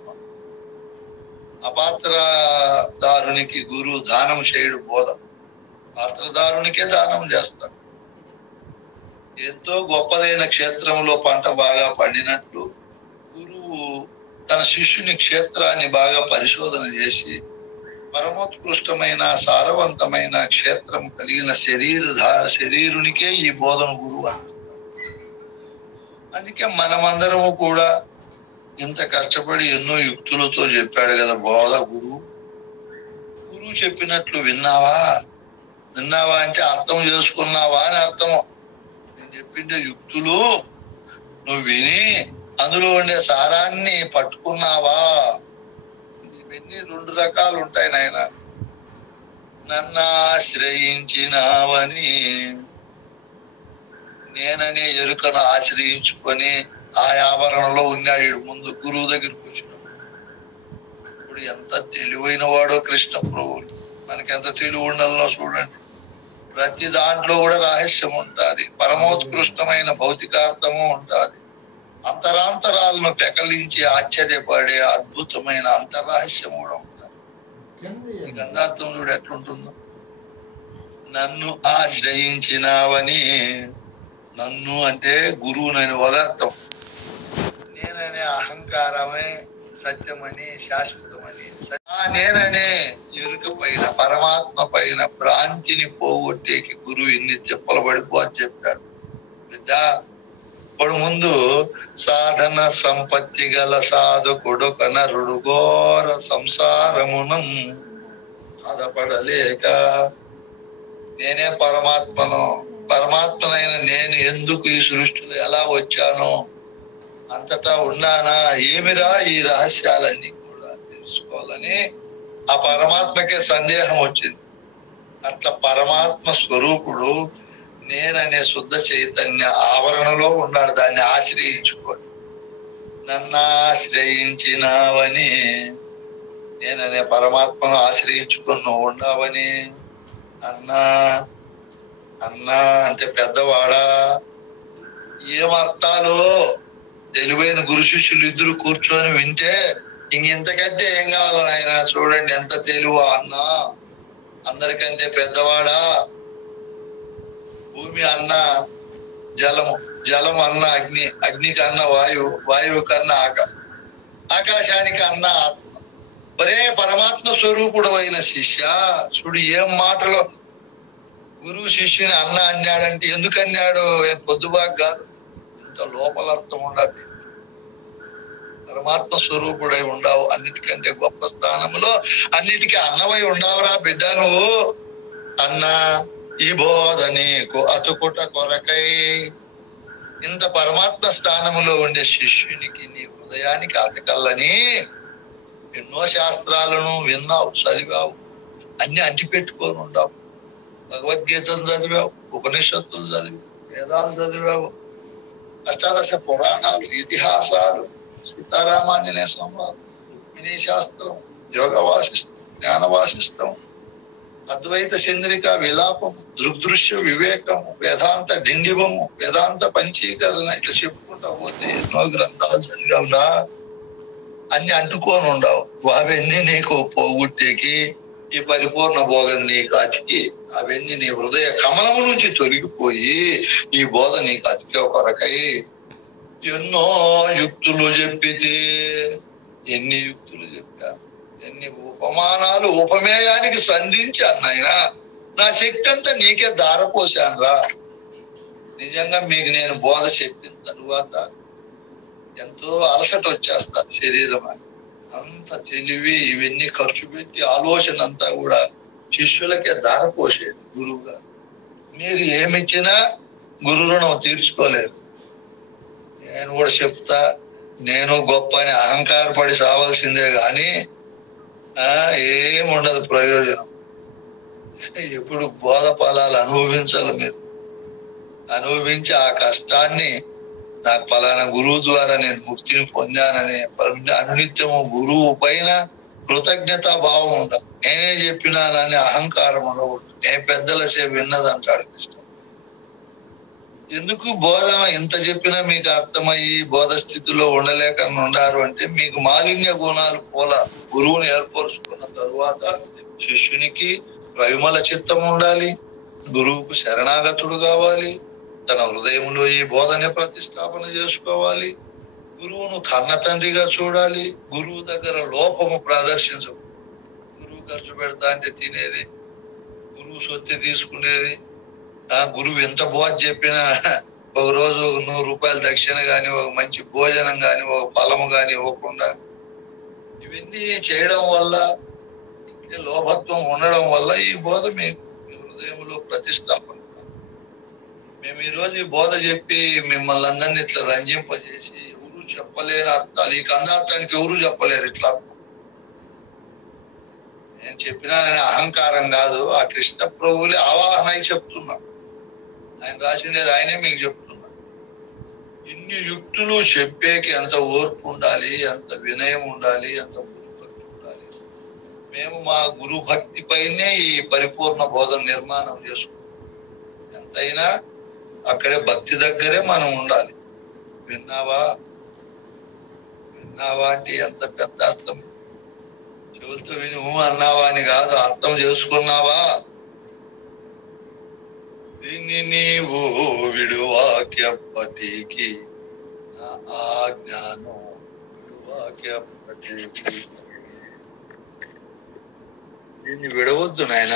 అపాత్రదారునికి గురువు దానం చేయడు బోధ, పాత్రదారునికే దానం చేస్తాడు. ఎంతో గొప్పదైన క్షేత్రంలో పంట బాగా పండినట్లు గురువు తన శిష్యుని క్షేత్రాన్ని బాగా పరిశోధన చేసి పరమోత్కృష్టమైన సారవంతమైన క్షేత్రం కలిగిన శరీరునికే ఈ బోధన గురువు అందిస్తాడు. అందుకే మనమందరము కూడా ఇంత కష్టపడి ఎన్నో యుక్తులతో చెప్పాడు కదా బోధ గురువు. గురువు చెప్పినట్లు విన్నావా? విన్నావా అంటే అర్థం చేసుకున్నావా అని అర్థము. నేను చెప్పిండే యుక్తులు నువ్వు విని అందులో ఉండే సారాన్ని పట్టుకున్నావా? ఇవన్నీ 2 రకాలు ఉంటాయి నాయన. నన్ను ఆశ్రయించినావని, నేననే ఎరుకను ఆశ్రయించుకొని ఆ ఆవరణలో ఉన్నాడు ముందు గురువు దగ్గరికి వచ్చినప్పుడు. ఇప్పుడు ఎంత తెలివైన వాడో కృష్ణ ప్రభువులు. మనకెంత తెలివి ఉండాలనో చూడండి. ప్రతి దాంట్లో కూడా రహస్యం ఉంటుంది, పరమోత్కృష్టమైన భౌతికార్థము ఉంటుంది, అంతరాంతరాలను పెకలించి ఆశ్చర్యపడే అద్భుతమైన అంతర్రహస్యం కూడా ఉంటుంది. ఈ గంధార్థం చూడు ఎట్లుంటుందో. నన్ను ఆశ్రయించినావని, నన్ను అంటే గురువునని వదర్థం, నేననే అహంకారమే సత్యమని శాశ్వతమని, నేననే ఎరుక పైన పరమాత్మ పైన భ్రాంతిని పోగొట్టేకి గురువు ఇన్ని తిప్పలు పడిపో అని చెప్పాడు. బిడ్డ, ఇప్పుడు ముందు సాధన సంపత్తి గల సాధకుడు కనరుడు ఘోర సంసారమునం బాధపడలేక, నేనే పరమాత్మను, పరమాత్మనైన నేను ఎందుకు ఈ సృష్టిలో ఎలా వచ్చానో, అంతటా ఉన్నానా, ఏమిరా ఈ రహస్యాలన్నీ కూడా తెలుసుకోవాలని ఆ పరమాత్మకే సందేహం వచ్చింది. అట్లా పరమాత్మ స్వరూపుడు నేననే శుద్ధ చైతన్య ఆవరణలో ఉన్నాడు. దాన్ని ఆశ్రయించుకొని నన్ను ఆశ్రయించినావని, నేననే పరమాత్మను ఆశ్రయించుకొని నువ్వు ఉండవని. అన్నా అన్నా అంటే పెద్దవాడా, ఏమర్థాలు తెలివైన గురు శిష్యులు ఇద్దరు కూర్చొని వింటే ఇంతకంటే ఏం కావాలి ఆయన? చూడండి ఎంత తెలివ అన్నా. అందరికంటే పెద్దవాడా, భూమి అన్న జలము, జలం అన్న అగ్ని, అగ్ని కన్నా వాయువు, వాయువు కన్నా ఆకాశానికి అన్న ఆత్మ. మరే పరమాత్మ స్వరూపుడు అయిన శిష్య చూడు ఏం మాటలో గురువు శిష్యుని అన్న అన్నాడంటే ఎందుకు అన్నాడు? పొద్దుబాగా కాదు, ఇంత లోపల అర్థం ఉండదు. పరమాత్మ స్వరూపుడై ఉండవు, అన్నిటికంటే గొప్ప స్థానంలో అన్నిటికీ అన్నమై ఉండవురా బిడ్డ నువ్వు. అన్నా ఈ బోధ నీకు అతుకుట కొరకై. ఇంత పరమాత్మ స్థానంలో ఉండే శిష్యునికి నీ హృదయానికి అతకల్లని ఎన్నో శాస్త్రాలను విన్నావు, చదివావు, అన్ని అంటిపెట్టుకొని ఉండవు. భగవద్గీతలు చదివావు, ఉపనిషత్తులు చదివావు, వేదాలు చదివావు, అష్టాదశ పురాణాలు, ఇతిహాసాలు, సీతారామాంజనేయ సంవాదం, రుక్మిణీ శాస్త్రం, యోగ వాసిష్టం, జ్ఞాన వాసిష్టం, అద్వైత చంద్రిక, విలాపం, దృగ్దృశ్య వివేకము, వేదాంత డిండివము, వేదాంత పంచీకరణ, ఇట్లా చెప్పుకుంటా పోతే ఎన్నో గ్రంథాలు చదివావురా. అన్ని అంటుకొని ఉండవు. అవన్నీ నీకు పోగొట్టేకి ఈ పరిపూర్ణ భోగం నీకు అతికి, అవన్నీ నీ హృదయ కమలము నుంచి తొలగిపోయి ఈ బోధ నీకు అతికే కొరకై ఎన్నో యుక్తులు చెప్పితే. ఎన్ని యుక్తులు చెప్పాను, ఎన్ని ఉపమానాలు ఉపమేయానికి సంధించాను నాయన. నా శక్తి అంతా నీకే దారపోసాను రా. నిజంగా మీకు నేను బోధ చెప్పిన తరువాత ఎంతో అలసట వచ్చేస్తా శరీరం అని. అంత తెలివి ఇవన్నీ ఖర్చు పెట్టి ఆలోచన అంతా కూడా శిష్యులకే దారపోసేది గురువు గారు. మీరు ఏమిచ్చినా గురు రుణం తీర్చుకోలేరు. నేను కూడా చెప్తా, నేను గొప్ప అని అహంకారపడి సావాల్సిందే గాని ఏముండదు ప్రయోజనం. ఎప్పుడు బోధ ఫలాలు అనుభవించాలి మీరు. అనుభవించి ఆ కష్టాన్ని నాకు ఫలానా గురువు ద్వారా నేను ముక్తిని పొందాననే అనునిత్యము గురువు పైన కృతజ్ఞతా భావం ఉండదు. నేనే చెప్పినానని అహంకారం ఉండకూడదు. నేను పెద్దల సేపు విన్నదంటాడు కృష్ణ. ఎందుకు బోధ ఎంత చెప్పినా మీకు అర్థమయ్యి బోధ స్థితిలో ఉండలేక ఉండారు అంటే మీకు మాలిన్య గుణాలు పోలా. గురువుని ఏర్పరుచుకున్న తరువాత శిష్యునికి విమల చిత్తం ఉండాలి, గురువుకు శరణాగతుడు కావాలి, తన హృదయంలో ఈ బోధనే ప్రతిష్టాపన చేసుకోవాలి, గురువును కన్న తండ్రిగా చూడాలి, గురువు దగ్గర లోపము ప్రదర్శించు. గురువు ఖర్చు పెడతా అంటే తినేది, గురువు సొత్తి తీసుకునేది, గురువు ఎంత బోధ చెప్పినా ఒక రోజు 100 రూపాయలు దక్షిణ గాని, ఒక మంచి భోజనం గాని, ఒక ఫలము గాని ఇవ్వకుండా ఇవన్నీ చేయడం వల్ల, లోభత్వం ఉండడం వల్ల ఈ బోధ మీ హృదయంలో ప్రతిష్టాపన. మేము ఈ రోజు ఈ బోధ చెప్పి మిమ్మల్ని అందరినీ ఇట్లా రంజింపజేసి ఎవరు చెప్పలేని అర్థాలు, ఈ కందార్థానికి ఎవరు చెప్పలేరు. ఇట్లా నేను చెప్పినానని అహంకారం కాదు, ఆ కృష్ణ ప్రభువులే ఆవాహన అయి చెప్తున్నా. ఆయన రాసిండేది ఆయనే మీకు చెప్తున్నా. ఇన్ని యుక్తులు చెప్పేకి ఎంత ఓర్పు ఉండాలి, ఎంత వినయం ఉండాలి, ఎంత గురుభక్తి ఉండాలి. మేము మా గురు భక్తి పైనే ఈ పరిపూర్ణ బోధన నిర్మాణం చేసుకున్నాం. ఎంతైనా అక్కడే భక్తి దగ్గరే మనం ఉండాలి. విన్నావా విన్నావా అంటే ఎంత పెద్ద అర్థం. చెవులతో విని అన్నావా అని కాదు, అర్థం చేసుకున్నావా. దీన్ని నీవు విడువాక్యప్పటికి, ఆజ్ఞానం విడువాక్యప్పటికి. దీన్ని విడవద్దు నాయన.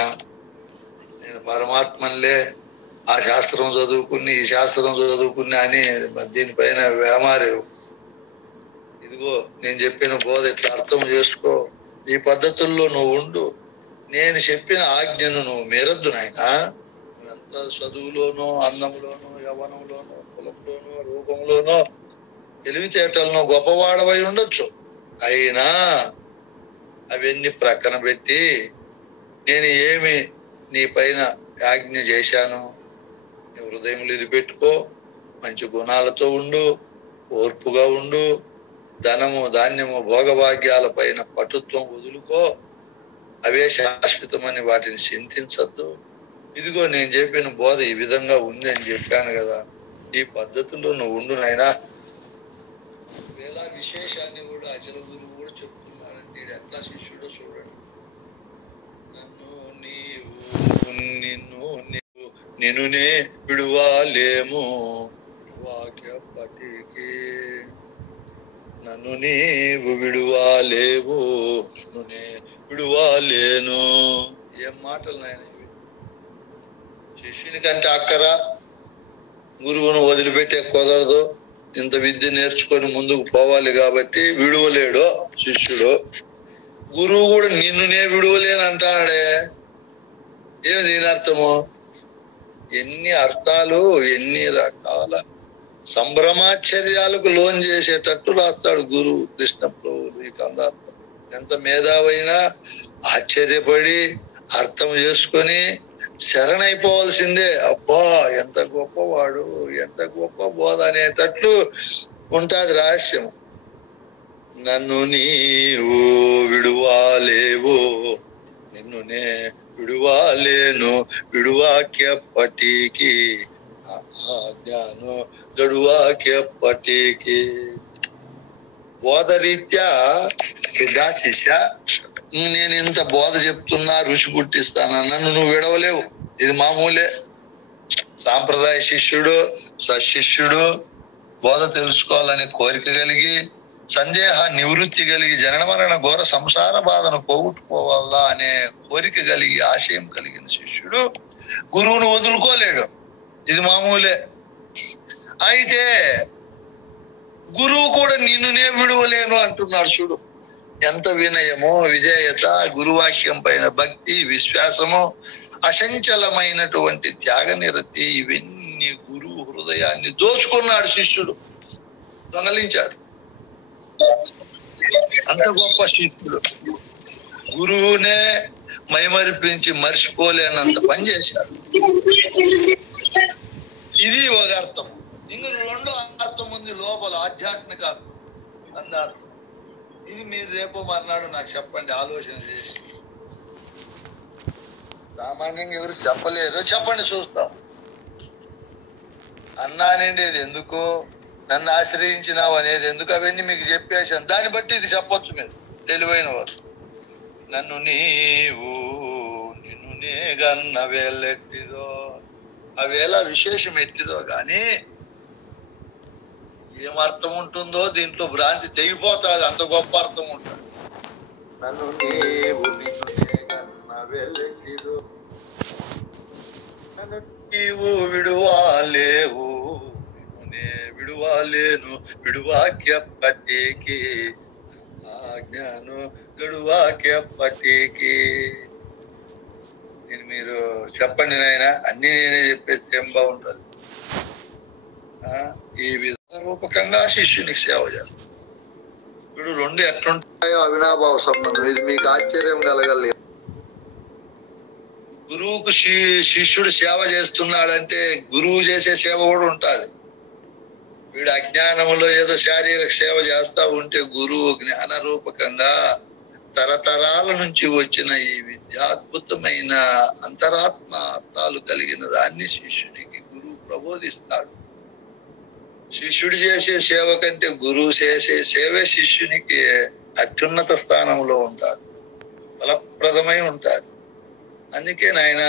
నేను పరమాత్మలే ఆ శాస్త్రం చదువుకుని ఈ శాస్త్రం చదువుకుని అని దీనిపైన వేమారేవు. ఇదిగో నేను చెప్పిన బోధ ఇట్లా అర్థం చేసుకో, ఈ పద్ధతుల్లో నువ్వు ఉండు, నేను చెప్పిన ఆజ్ఞను నువ్వు మీరద్దు నాయన. ఎంత చదువులోనో, అందంలోనో, యవ్వనంలోనో, కులంలోనో, రూపంలోనో, తెలివితేటలనో గొప్పవాడవై ఉండొచ్చు. అయినా అవన్నీ ప్రక్కన పెట్టి నేను ఏమి నీ పైన ఆజ్ఞ చేశాను, నీ హృదయంలో ఇది పెట్టుకో, మంచి గుణాలతో ఉండు, ఓర్పుగా ఉండు, ధనము ధాన్యము భోగభాగ్యాల పైన పటుత్వం వదులుకో, అవే శాశ్వతమని వాటిని చింతించద్దు. ఇదిగో నేను చెప్పిన బోధ ఈ విధంగా ఉంది అని చెప్పాను కదా, ఈ పద్ధతుల్లో నువ్వు ఉండు నాయనా. వేళ విశేషాన్ని కూడా అచల గురువు కూడా చెప్తున్నాడంటే ఇది ఎట్లా శిష్యుడో చూడండి. నిన్నునే విడువాలేము వాక్యప్పటికి, నన్ను నీవు విడువాలేవు, నన్నునే విడువాలేను. ఏం మాటలు నాయన ఇవి! శిష్యుని కంటే అక్కరా, గురువును వదిలిపెట్టే కుదరదు, ఇంత విద్య నేర్చుకొని ముందుకు పోవాలి కాబట్టి విడువలేడు శిష్యుడు. గురువు కూడా నిన్నునే విడువలేను అంటాడే. ఏమి దీని అర్థము? ఎన్ని అర్థాలు, ఎన్ని రకాల సంభ్రమాశ్చర్యాలకు లోన్ చేసేటట్టు రాస్తాడు గురువు కృష్ణ ప్రభువు ఈ కందార్థం. ఎంత మేధావైనా ఆశ్చర్యపడి అర్థం చేసుకొని శరణైపోవాల్సిందే. అబ్బా ఎంత గొప్పవాడు, ఎంత గొప్ప బోధ అనేటట్లు ఉంటాది రహస్యం. నన్ను నీవు విడువాలేవు, నిన్నునే విడువాలేను, విడువాక్యప్పటికి, ఆజ్ఞను గడువాక్యప్పటికి. బోధరీత్యా బిడ్డ శిష్య, నేను ఇంత బోధ చెప్తున్నా, ఋషి పుట్టిస్తాను, నన్ను నువ్వు విడవలేవు. ఇది మామూలే. సాంప్రదాయ శిష్యుడు, సశిష్యుడు బోధ తెలుసుకోవాలని కోరిక కలిగి, సందేహ నివృత్తి కలిగి, జనన మరణ ఘోర సంసార బాధను పోగొట్టుకోవాలా అనే కోరిక కలిగి, ఆశయం కలిగిన శిష్యుడు గురువును వదులుకోలేడు. ఇది మామూలే. అయితే గురువు కూడా నిన్నునే విడువలేను అంటున్నాడు. చూడు ఎంత వినయమో, విధేయత, గురువాక్యం పైన భక్తి, విశ్వాసము, అచంచలమైనటువంటి త్యాగనిరతి, ఇవన్నీ గురువు హృదయాన్ని దోచుకున్నాడు శిష్యుడు, దొంగలించాడు. అంత గొప్ప శిష్యుడు గురువునే మైమరిపించి మర్చిపోలేనంత పని చేశాడు. ఇది ఒక అర్థం. ఇంక రెండో అర్థం ఉంది లోపల, ఆధ్యాత్మిక అన్నారు. ఇది మీరు రేపు మర్నాడు నాకు చెప్పండి, ఆలోచన చేసి. సామాన్యంగా ఎవరు చెప్పలేరు, చెప్పండి చూస్తాం. అన్నానండేది ఎందుకు, నన్ను ఆశ్రయించినావు అనేది ఎందుకు, అవన్నీ మీకు చెప్పేసాను. దాన్ని బట్టి ఇది చెప్పొచ్చు మీరు తెలివైన వారు. నన్ను నీవు నిన్నునే గన్న వేళ్ళెట్టిదో, ఆ వేళ విశేషం ఎట్టిదో గాని ఏమర్థం ఉంటుందో దీంట్లో భ్రాంతి తెగిపోతుంది. అంత గొప్ప అర్థం ఉంటుంది. నన్ను నీవు నిన్నునే గన్న వేళ్ళెట్టిదో, నన్ను నీవు విడువాలేవు, నిన్నునే విడువాలేను, విడువాక్యప్పటికి, ఆజ్ఞను గడువాక్యప్పటికి. నేను మీరు చెప్పండి నాయన, అన్ని నేనే చెప్పేస్తే ఏం బాగుంటుంది. ఈ విధ రూపకంగా శిష్యునికి సేవ చేస్తాం. ఇప్పుడు రెండు ఎట్లుంటాయో అవినాభావ సంబంధం. ఇది మీకు ఆశ్చర్యం కలగలేదు. గురువుకు శిష్యుడు సేవ చేస్తున్నాడంటే గురువు చేసే సేవ కూడా ఉంటుంది. వీడు అజ్ఞానంలో ఏదో శారీరక సేవ చేస్తా ఉంటే గురువు జ్ఞాన రూపకంగా తరతరాల నుంచి వచ్చిన ఈ విద్యాద్భుతమైన అంతరాత్మ అర్థాలు కలిగిన దాన్ని శిష్యునికి గురువు ప్రబోధిస్తాడు. శిష్యుడు చేసే సేవ కంటే గురువు చేసే సేవే శిష్యునికి అత్యున్నత స్థానంలో ఉంటుంది, ఫలప్రదమై ఉంటుంది. అందుకే నాయన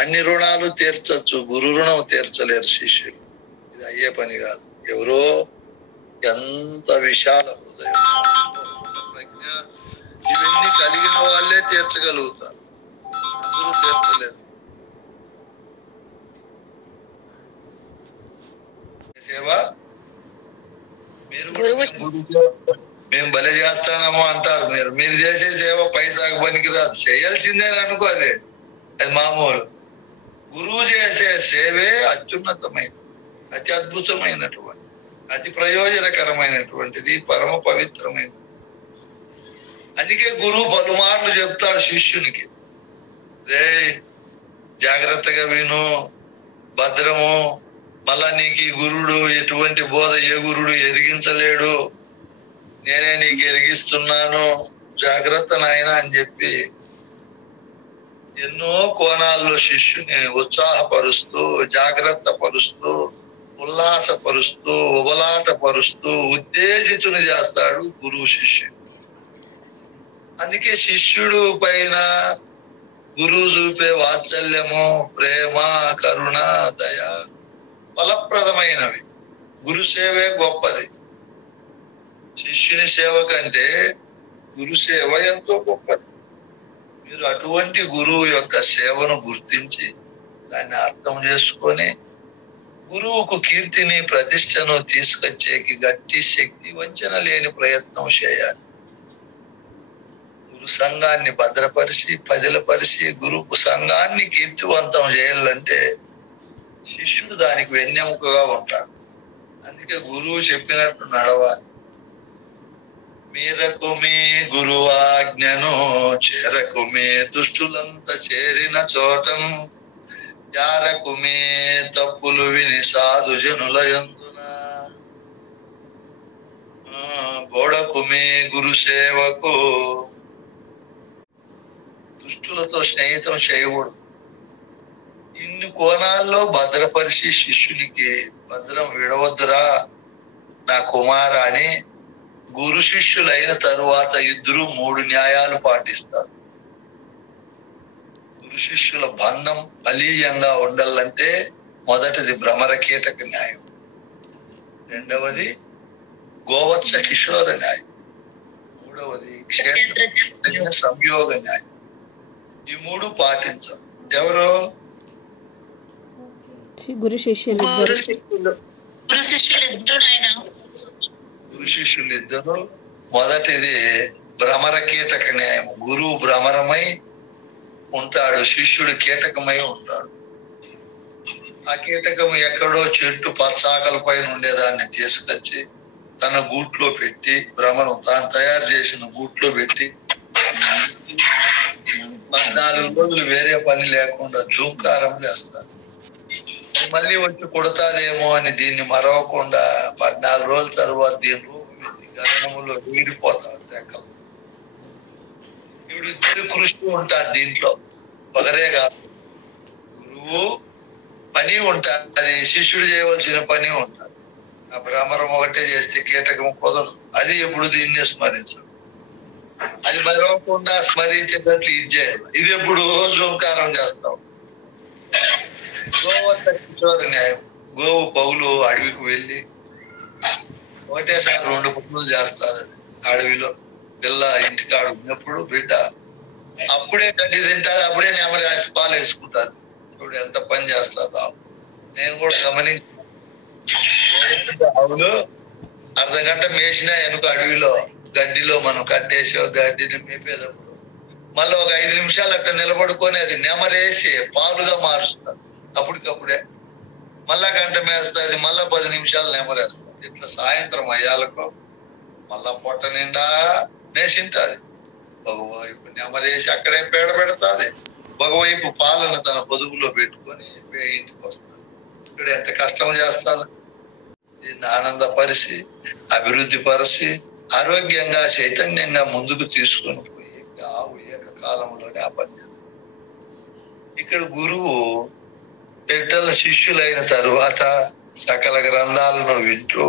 అన్ని రుణాలు తీర్చచ్చు, గురు రుణం తీర్చలేరు శిష్యులు. ఇది అయ్యే పని కాదు. ఎవరో ఎంత విశాల హృదయం, ప్రజ్ఞ, ఇవన్నీ కలిగిన వాళ్ళే తీర్చగలుగుతారు, అందరూ తీర్చలేరు. సేవ మీరు మేము బలి చేస్తానము అంటారు. మీరు చేసే సేవ పైసాకు పనికిరాదు, చేయాల్సిందే అనుకో. అది మామూలు. గురువు చేసే సేవే అత్యున్నతమైన, అతి అద్భుతమైనటువంటి, అతి ప్రయోజనకరమైనటువంటిది, పరమ పవిత్రమైనది. అందుకే గురువు పలుమార్లు చెప్తాడు శిష్యునికి, రే జాగ్రత్తగా విను, భద్రము, మళ్ళా నీకు ఈ గురుడు ఎటువంటి బోధ ఏ గురుడు ఎరిగించలేడు, నేనే నీకు ఎరిగిస్తున్నాను, జాగ్రత్త నాయన అని చెప్పి ఎన్నో కోణాల్లో శిష్యుని ఉత్సాహపరుస్తూ, జాగ్రత్త పరుస్తూ, ఉల్లాసపరుస్తూ, ఉబలాట పరుస్తూ ఉత్తేజితుని చేస్తాడు గురువు శిష్యుడు. అందుకే శిష్యుడు పైన గురువు చూపే వాత్సల్యము, ప్రేమ, కరుణ, దయ ఫలప్రదమైనవి. గురు సేవే గొప్పది. శిష్యుని సేవ కంటే గురు సేవ ఎంతో గొప్పది. మీరు అటువంటి గురువు యొక్క సేవను గుర్తించి దాన్ని అర్థం చేసుకొని గురువుకు కీర్తిని ప్రతిష్టను తీసుకొచ్చేకి గట్టి శక్తి వంచన లేని ప్రయత్నం చేయాలి. గురు సంఘాన్ని భద్రపరిచి పదిలపరిచి గురువు సంఘాన్ని కీర్తివంతం చేయాలంటే శిష్యుడు దానికి వెన్నెముకగా ఉంటాడు. అందుకే గురువు చెప్పినట్టు నడవాలి. మీరకు మీ గురువాజ్ఞను చేరకు మీ దుష్టులంతా చేరిన చోటను యారకు మీ తప్పులు విని సాధు జనుల యందున గోడకు మీ గురు సేవకు. దుష్టులతో స్నేహితం చేయకూడదు. ఇన్ని కోణాల్లో భద్రపరిచి శిష్యునికి భద్రం విడవద్దురా నా కుమార అని గురు శిష్యులైన తరువాత ఇద్దరు 3 న్యాయాలు పాటిస్తారు. గురు శిష్యుల బంధం బలీయంగా ఉండాలంటే మొదటిది భ్రమర కీటక న్యాయం, రెండవది గోవత్స కిషోర న్యాయం, మూడవది క్షేత్ర సంయోగ న్యాయం. ఈ 3 పాటించాలి. ఎవరు? గురు శిష్యులు ఇద్దరు. మొదటిది భ్రమర కీటక న్యాయం. గురువు భ్రమరమై ఉంటాడు, శిష్యుడు కీటకమై ఉంటాడు. ఆ కీటకం ఎక్కడో చెట్టు పచ్చాకల పైన ఉండేదాన్ని తీసుకొచ్చి తన గూట్లో పెట్టి, భ్రమరం తాను తయారు చేసిన గూట్లో పెట్టి 14 రోజులు వేరే పని లేకుండా జూంకారం చేస్తారు. మళ్ళీ వచ్చి కొడతాదేమో అని దీన్ని మరవకుండా 14 రోజుల తర్వాత దీని రూపం ఎత్తి గర్భములో ఎగిరిపోతాడు రెక్కలు. ఇద్దరు కృషి ఉంటారు దీంట్లో, ఒకరే కాదు. గురువు పని ఉంటుంది, శిష్యుడు చేయవలసిన పని ఉంటుంది. ఆ భ్రమరం ఒకటే చేస్తే కీటకం కుదరదు. అది ఎప్పుడు దీన్నే స్మరించదు. అది మరవకుండా స్మరించేటట్లు ఇది చేయాలి. ఇది ఎప్పుడు ఓంకారం చేస్తాం. గోవత్స కిషోర న్యాయం. గోవు పౌలు అడవికి వెళ్ళి ఒకటేసారి 2 పనులు చేస్తారు. అది అడవిలో పిల్ల ఇంటికాడు ఉన్నప్పుడు బిడ్డ అప్పుడే గడ్డి తింటారు, అప్పుడే నెమరి రాసి పాలు వేసుకుంటారు. ఇప్పుడు ఎంత పని చేస్తుందో నేను కూడా గమనించి. ఆవులు అర్ధగంట మేసినా వెనుక అడవిలో గడ్డిలో మనం కట్టేసి గడ్డిని మేపేటప్పుడు మళ్ళీ ఒక 5 నిమిషాలు అట్లా నిలబడుకొని అది నెమరేసి పాలుగా మారుస్తారు. అప్పటికప్పుడే మళ్ళా గంట మేస్తుంది, మళ్ళా 10 నిమిషాలు నెమరేస్తుంది. ఇట్లా సాయంత్రం అయ్యాలకు మళ్ళా పొట్ట నిండా మేసింటది. ఒకవైపు నెమరేసి అక్కడే పేడ పెడతాది, ఒకవైపు పాలను తన పొదుగులో పెట్టుకొని ఇంటికి వస్తుంది. ఇక్కడ ఎంత కష్టం చేస్తుంది. దీన్ని ఆనందపరిచి అభివృద్ధి పరిచి ఆరోగ్యంగా చైతన్యంగా ముందుకు తీసుకొని పోయి ఆవు ఏకకాలంలోనే ఆ పని చేస్తుంది. ఇక్కడ గురువు బిడ్డల శిష్యులైన తరువాత సకల గ్రంథాలను వింటూ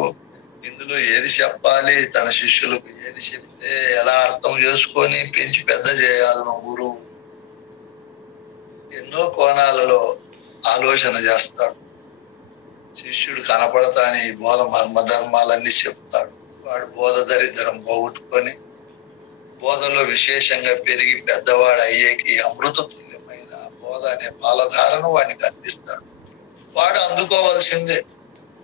ఇందులో ఏది చెప్పాలి, తన శిష్యులకు ఏది చెప్తే ఎలా అర్థం చేసుకొని పెంచి పెద్ద చేయాలను గురువు ఎన్నో కోణాలలో ఆలోచన చేస్తాడు. శిష్యుడు కనపడతాని బోధ మర్మధర్మాలన్నీ చెప్తాడు. వాడు బోధ దరిద్రం పోగొట్టుకొని బోధలో విశేషంగా పెరిగి పెద్దవాడు అయ్యేకి అమృత తుల్యమైన బోధ అనే పాలధారను వాడికి అందిస్తాడు. వాడు అందుకోవాల్సిందే.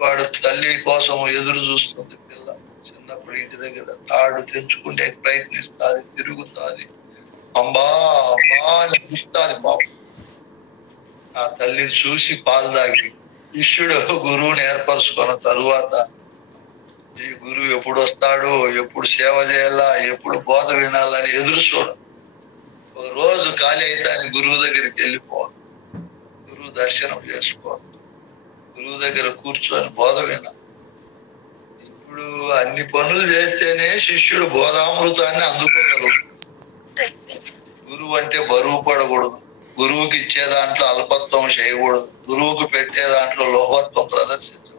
వాడు తల్లి కోసం ఎదురు చూస్తుంది. పిల్ల చిన్నప్పుడు ఇంటి దగ్గర తాడు తెంచుకుంటే ప్రయత్నిస్తుంది, తిరుగుతుంది, అంబా అమ్మా అని చూస్తుంది. పాపం ఆ తల్లిని చూసి పాలు తాగి శిష్యుడు గురువుని ఏర్పరచుకున్న తరువాత ఈ గురువు ఎప్పుడు వస్తాడు, ఎప్పుడు సేవ చేయాలా, ఎప్పుడు బోధ వినాలని ఎదురు చూడదు. ఒక రోజు ఖాళీ అయితే ఆయన గురువు దగ్గరికి వెళ్ళిపోవాలి, గురువు దర్శనం చేసుకోవాలి, గురువు దగ్గర కూర్చొని బోధ వినాలి. ఇప్పుడు అన్ని పనులు చేస్తేనే శిష్యుడు బోధామృతాన్ని అందుకోగలడు. గురువు అంటే బరువు పడకూడదు, గురువుకి ఇచ్చే దాంట్లో అల్పత్వం చేయకూడదు, గురువుకు పెట్టే దాంట్లో లోహత్వం ప్రదర్శించకూడదు.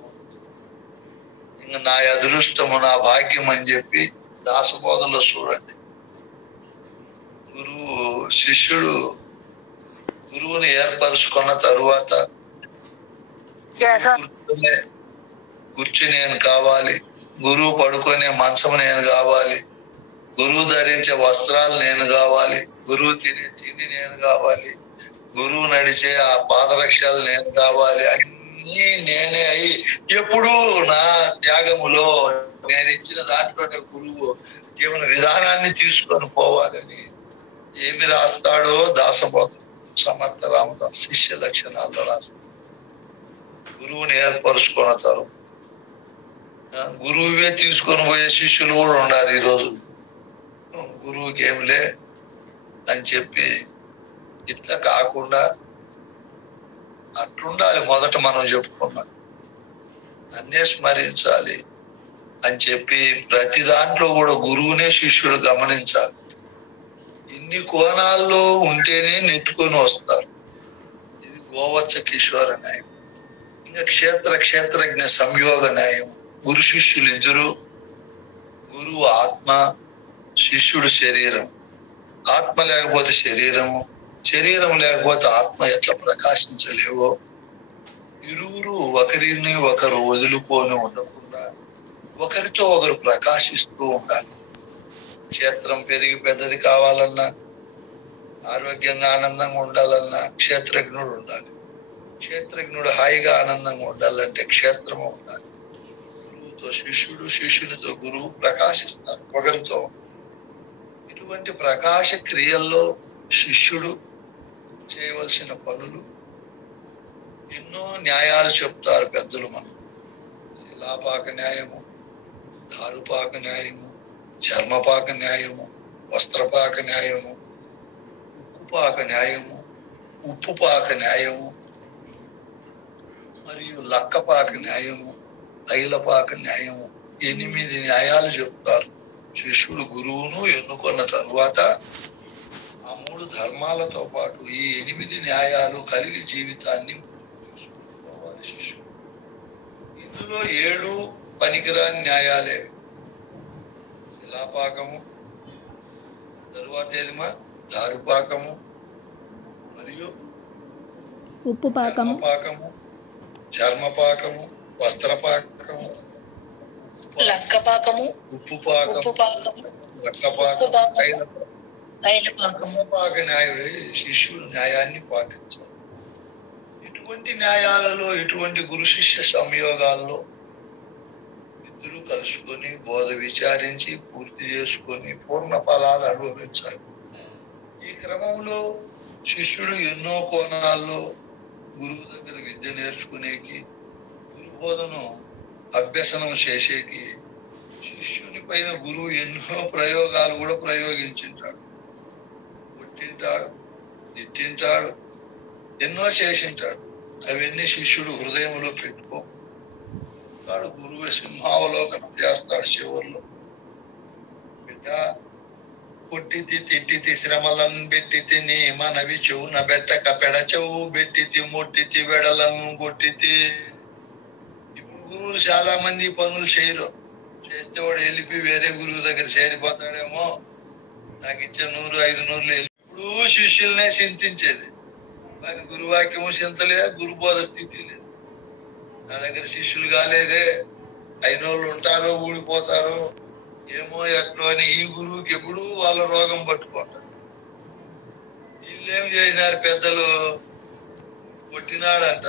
ఇంకా నా అదృష్టము, నా భాగ్యం అని చెప్పి దాసబోధలో చూడండి. శిష్యుడు గురువుని ఏర్పరచుకున్న తరువాత కూర్చునే కుర్చీ నేను కావాలి, గురువు పడుకునే మంచం నేను కావాలి, గురువు ధరించే వస్త్రాలు నేను కావాలి, గురువు తినే తిండి నేను కావాలి, గురువు నడిచే ఆ పాదరక్షలు నేను కావాలి, అన్నీ నేనే అయి ఎప్పుడు నా త్యాగములో నేను ఇచ్చిన దాంట్లోనే గురువు జీవన విధానాన్ని తీసుకొని పోవాలని ఏమి రాస్తాడో దాసబోధ సమర్థ రామదాస్ శిష్య లక్షణాల్లో రాస్తాడు. గురువుని ఏర్పరుచుకున్న తరువాత గురువువే తీసుకొని పోయే శిష్యులు కూడా ఉండాలి. ఈరోజు గురువుకి ఏమిలే అని చెప్పి ఇట్లా కాకుండా అట్లుండాలి. మొదట మనం చెప్పుకున్నాం, అన్నే స్మరించాలి అని చెప్పి ప్రతి దాంట్లో కూడా గురువునే శిష్యుడు గమనించాలి. ఇన్ని కోణాల్లో ఉంటేనే నెట్టుకొని వస్తారు. ఇది గోవత్స కిషోర న్యాయం. ఇంకా క్షేత్రజ్ఞ సంయోగ న్యాయం. గురు శిష్యులు ఇద్దరు, గురువు ఆత్మ, శిష్యుడు శరీరం. ఆత్మ లేకపోతే శరీరము, శరీరం లేకపోతే ఆత్మ ఎట్లా ప్రకాశించలేవో ఇరువురు ఒకరిని ఒకరు వదులుకొని ఉండకుండా ఒకరితో ఒకరు ప్రకాశిస్తూ ఉండాలి. క్షేత్రం పెరిగి పెద్దది కావాలన్నా, ఆరోగ్యంగా ఆనందంగా ఉండాలన్నా క్షేత్రజ్ఞుడు ఉండాలి. క్షేత్రజ్ఞుడు హాయిగా ఆనందంగా ఉండాలంటే క్షేత్రము ఉండాలి. గురువుతో శిష్యుడు, శిష్యునితో గురువు ప్రకాశిస్తారు ఒకరితో. ఇటువంటి ప్రకాశ క్రియల్లో శిష్యుడు చేయవలసిన పనులు ఎన్నో న్యాయాలు చెప్తారు పెద్దలు. మనం శిలాపాక న్యాయము, దారుపాక న్యాయము, చర్మపాక న్యాయము, వస్త్రపాక న్యాయము, ఉక్కుపాక న్యాయము, ఉప్పుపాక న్యాయము, మరియు లక్కపాక న్యాయము, తైలపాక న్యాయము, 8 న్యాయాలు చెప్తారు. శిష్యుడు గురువును ఎన్నుకున్న తరువాత ఆ 3 ధర్మాలతో పాటు ఈ 8 న్యాయాలు కలిగి జీవితాన్ని చూసుకోవాలి శిష్యుడు. ఇందులో 7 పనికిరాని న్యాయాలే. శిలాపాకము, తరువాత ఏదిమా దారుపాకము, మరియు ఉప్పుపాకము, చర్మపాకము, వస్త్రపాకము, లక్కపాకము, ఉప్పుపాకము, లక్కపాక న్యాయుడు శిష్యుడు న్యాయాన్ని పాటించాలి. ఇటువంటి న్యాయాలలో, ఇటువంటి గురు శిష్య సంయోగాల్లో ఇద్దరు కలుసుకొని బోధ విచారించి పూర్తి చేసుకొని పూర్ణ ఫలాలు అనుభవించాలి. ఈ క్రమంలో శిష్యుడు ఎన్నో కోణాల్లో గురువు దగ్గర విద్య నేర్చుకునేకి, గురు బోధను అభ్యసనం చేసేకి శిష్యుని పైన గురువు ఎన్నో ప్రయోగాలు కూడా ప్రయోగించింటాడు. కొట్టింటాడు, తిట్టింటాడు, ఎన్నో చేసింటాడు. అవన్నీ శిష్యుడు హృదయంలో పెట్టుకోడు. గురువు సింహావలోకనం చేస్తాడు చివరిలో. బిడ్డ, కొట్టితి తిట్టితి శ్రమలను పెట్టితి నీ మనవి చెవున బెట్టక పెడచెవు పెట్టితి మొట్టితి వెడలను కొట్టితి. ఇప్పుడు గురువులు చాలా మంది పనులు చేయరు. చేస్తే వాడు వెళ్ళిపి వేరే గురువు దగ్గర చేరిపోతాడేమో, నాకు ఇచ్చే 100, 500 ఇప్పుడు శిష్యుల్నే చింతించేది. కానీ గురువాక్యము చింతలే, గురుబోధ స్థితి లేదు. నా దగ్గర శిష్యులు కాలేదే, అయినోళ్ళు ఉంటారో ఊడిపోతారో ఏమో ఎట్లో అని ఈ గురువుకి ఎప్పుడు వాళ్ళ రోగం పట్టుకుంటారు. వీళ్ళేం చేసినారు, పెద్దలు కొట్టినాడంట.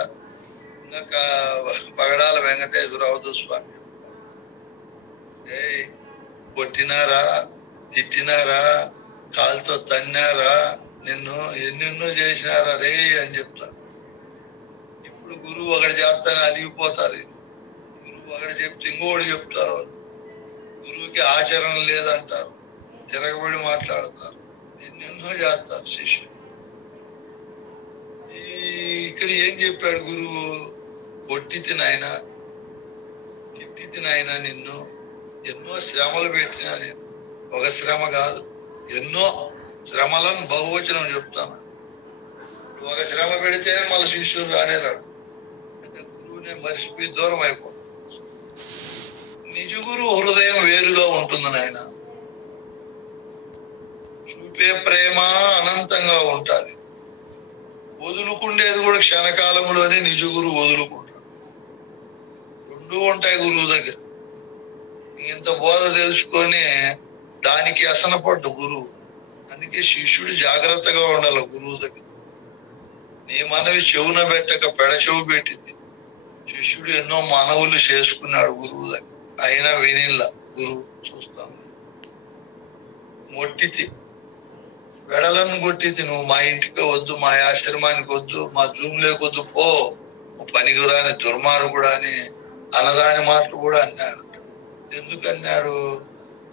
ఇంకా పగడాల వెంకటేశ్వరరావు స్వామి కొట్టినారా, తిట్టినారా, కాలుతో తన్నారా, నిన్ను ఎన్నెన్నో చేసినారా రే అని చెప్తారు. ఇప్పుడు గురువు ఒకటి చేస్తాను అలిగిపోతారు. గురువు ఒకటి చెప్తే ఇంకోటి చెప్తారు. గురువుకి ఆచరణ లేదంటారు, తిరగబడి మాట్లాడతారు, ఎన్నెన్నో చేస్తారు శిష్యులు. ఇక్కడ ఏం చెప్పాడు గురువు? కొట్టితి నాయన, తిట్టితి నాయన, నిన్ను ఎన్నో శ్రమలు పెట్టినా నేను. ఒక శ్రమ కాదు, ఎన్నో శ్రమలను బహువచనం చెప్తాను. ఒక శ్రమ పెడితే మళ్ళీ శిష్యులు రానే రాడు. గురువునే మరిచిపోయి దూరం అయిపోతుంది. నిజ గురువు హృదయం వేరుగా ఉంటుంది నాయన. చూపే ప్రేమ అనంతంగా ఉంటుంది. వదులుకుండేది కూడా క్షణకాలంలోనే నిజ గురువు వదులుకుంటాడు. రెండు ఉంటాయి గురువు దగ్గర. ఇంత బోధ తెలుసుకొని దానికి అసనపడ్డు గురువు. అందుకే శిష్యుడు జాగ్రత్తగా ఉండాలి గురువు దగ్గర. నీ మనవి చెవున పెట్టక పెడచెవు పెట్టింది. శిష్యుడు ఎన్నో మనవులు చేసుకున్నాడు గురువు దగ్గర, అయినా వినిల్లా. గురువు చూస్తాం. మొట్టితి, వెడలను కొట్టితి, నువ్వు మా ఇంటికి వద్దు, మా ఆశ్రమానికి వద్దు, మా జూమ్ లేకొద్దు, పో, పనికిరాని దుర్మార్గుడు అని అనరాని మాటలు కూడా అన్నాడు. ఎందుకన్నాడు?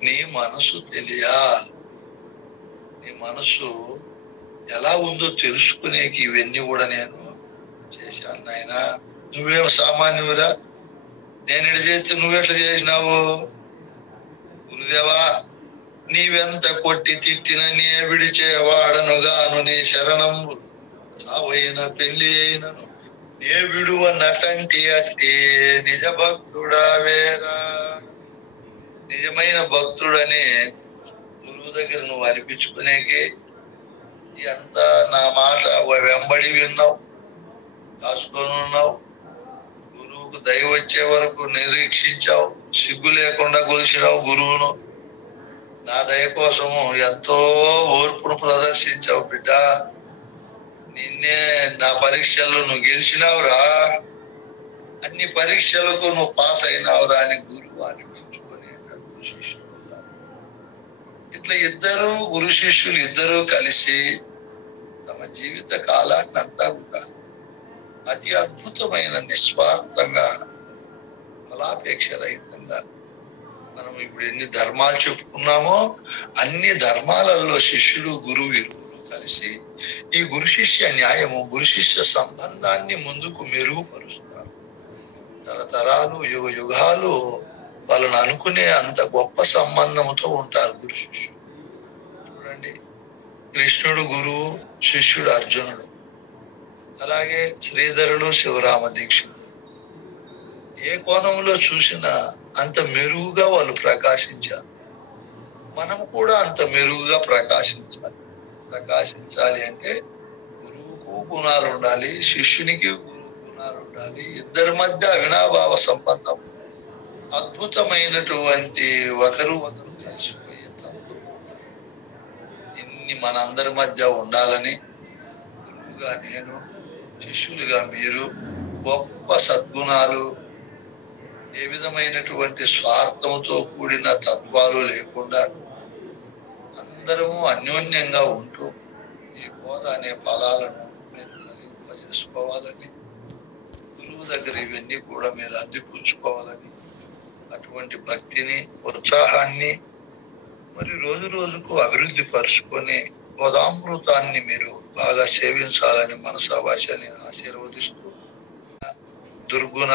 నీ మనసు తెలియా, నీ మనసు ఎలా ఉందో తెలుసుకునేకి ఇవన్నీ కూడా నేను చేశాను నాయన. నువ్వేం సామాన్యురా, నేను ఎట్లా చేస్తే నువ్వెట్లా చేసినావు? గురుదేవా, నీవెంత కొట్టి తిట్టిన నీ విడిచేవాడనుగాను, నీ శరణము సావైన పెళ్లి అయినను నే విడువన్నటంటి అట్టి నిజ భక్తుడా వేరా. నిజమైన భక్తుడని గురువు దగ్గర నువ్వు అనిపించుకునేకి ఎంత నా మాట వెంబడి విన్నావు, కాసుకొని ఉన్నావు. గురువుకు దయ వచ్చే వరకు నిరీక్షించావు, సిగ్గు లేకుండా కొలిసినావు గురువును. నా దయ కోసము ఎంతో ఓర్పును ప్రదర్శించావు బిడ్డ. నిన్నే నా పరీక్షల్లో నువ్వు గెలిచినావురా, అన్ని పరీక్షలకు నువ్వు పాస్ అయినావురా అని గురువు అనిపించుకొని శిష్యులు. ఇట్లా ఇద్దరు గురు శిష్యులు ఇద్దరు కలిసి తమ జీవిత కాలాన్ని అంతా కూడా అతి అద్భుతమైన నిస్వార్థంగా, ఫలాపేక్ష రహితంగా, మనం ఇప్పుడు ఎన్ని ధర్మాలు చెప్పుకున్నామో అన్ని ధర్మాలలో శిష్యుడు గురువు ఇరువురు కలిసి ఈ గురు శిష్య న్యాయము, గురు శిష్య సంబంధాన్ని ముందుకు మెరుగుపరుస్తారు. తరతరాలు యుగ యుగాలు వాళ్ళని అనుకునే అంత గొప్ప సంబంధంతో ఉంటారు గురు శిష్యుడు. చూడండి, కృష్ణుడు గురువు, శిష్యుడు అర్జునుడు. అలాగే శ్రీధరుడు, శివరామ దీక్షితుడు. ఏ కోణంలో చూసినా అంత మెరుగుగా వాళ్ళు ప్రకాశించారు. మనం కూడా అంత మెరుగుగా ప్రకాశించాలి. ప్రకాశించాలి అంటే గురువుకు గుణాలు ఉండాలి, శిష్యునికి గుణాలు ఉండాలి. ఇద్దరి మధ్య అవినాభావ సంబంధం, అద్భుతమైనటువంటి ఒకరు ఒకరు కలిసిపోయే తత్వం ఇన్ని మనందరి మధ్య ఉండాలని గురువుగా నేను, శిష్యులుగా మీరు, గొప్ప సద్గుణాలు, ఏ విధమైనటువంటి స్వార్థంతో కూడిన తత్వాలు లేకుండా అందరము అన్యోన్యంగా ఉంటూ ఈ బోధ అనే ఫలాలను మీరు ఫలింపజేసుకోవాలని, గురువు దగ్గర ఇవన్నీ కూడా మీరు అందిపుచ్చుకోవాలని, అటువంటి భక్తిని, ఉత్సాహాన్ని మరి రోజు రోజుకు అభివృద్ధి పరుచుకొని బోధామృతాన్ని మీరు బాగా సేవించాలని మనసా వాచని ఆశీర్వదిస్తూ దుర్గుణ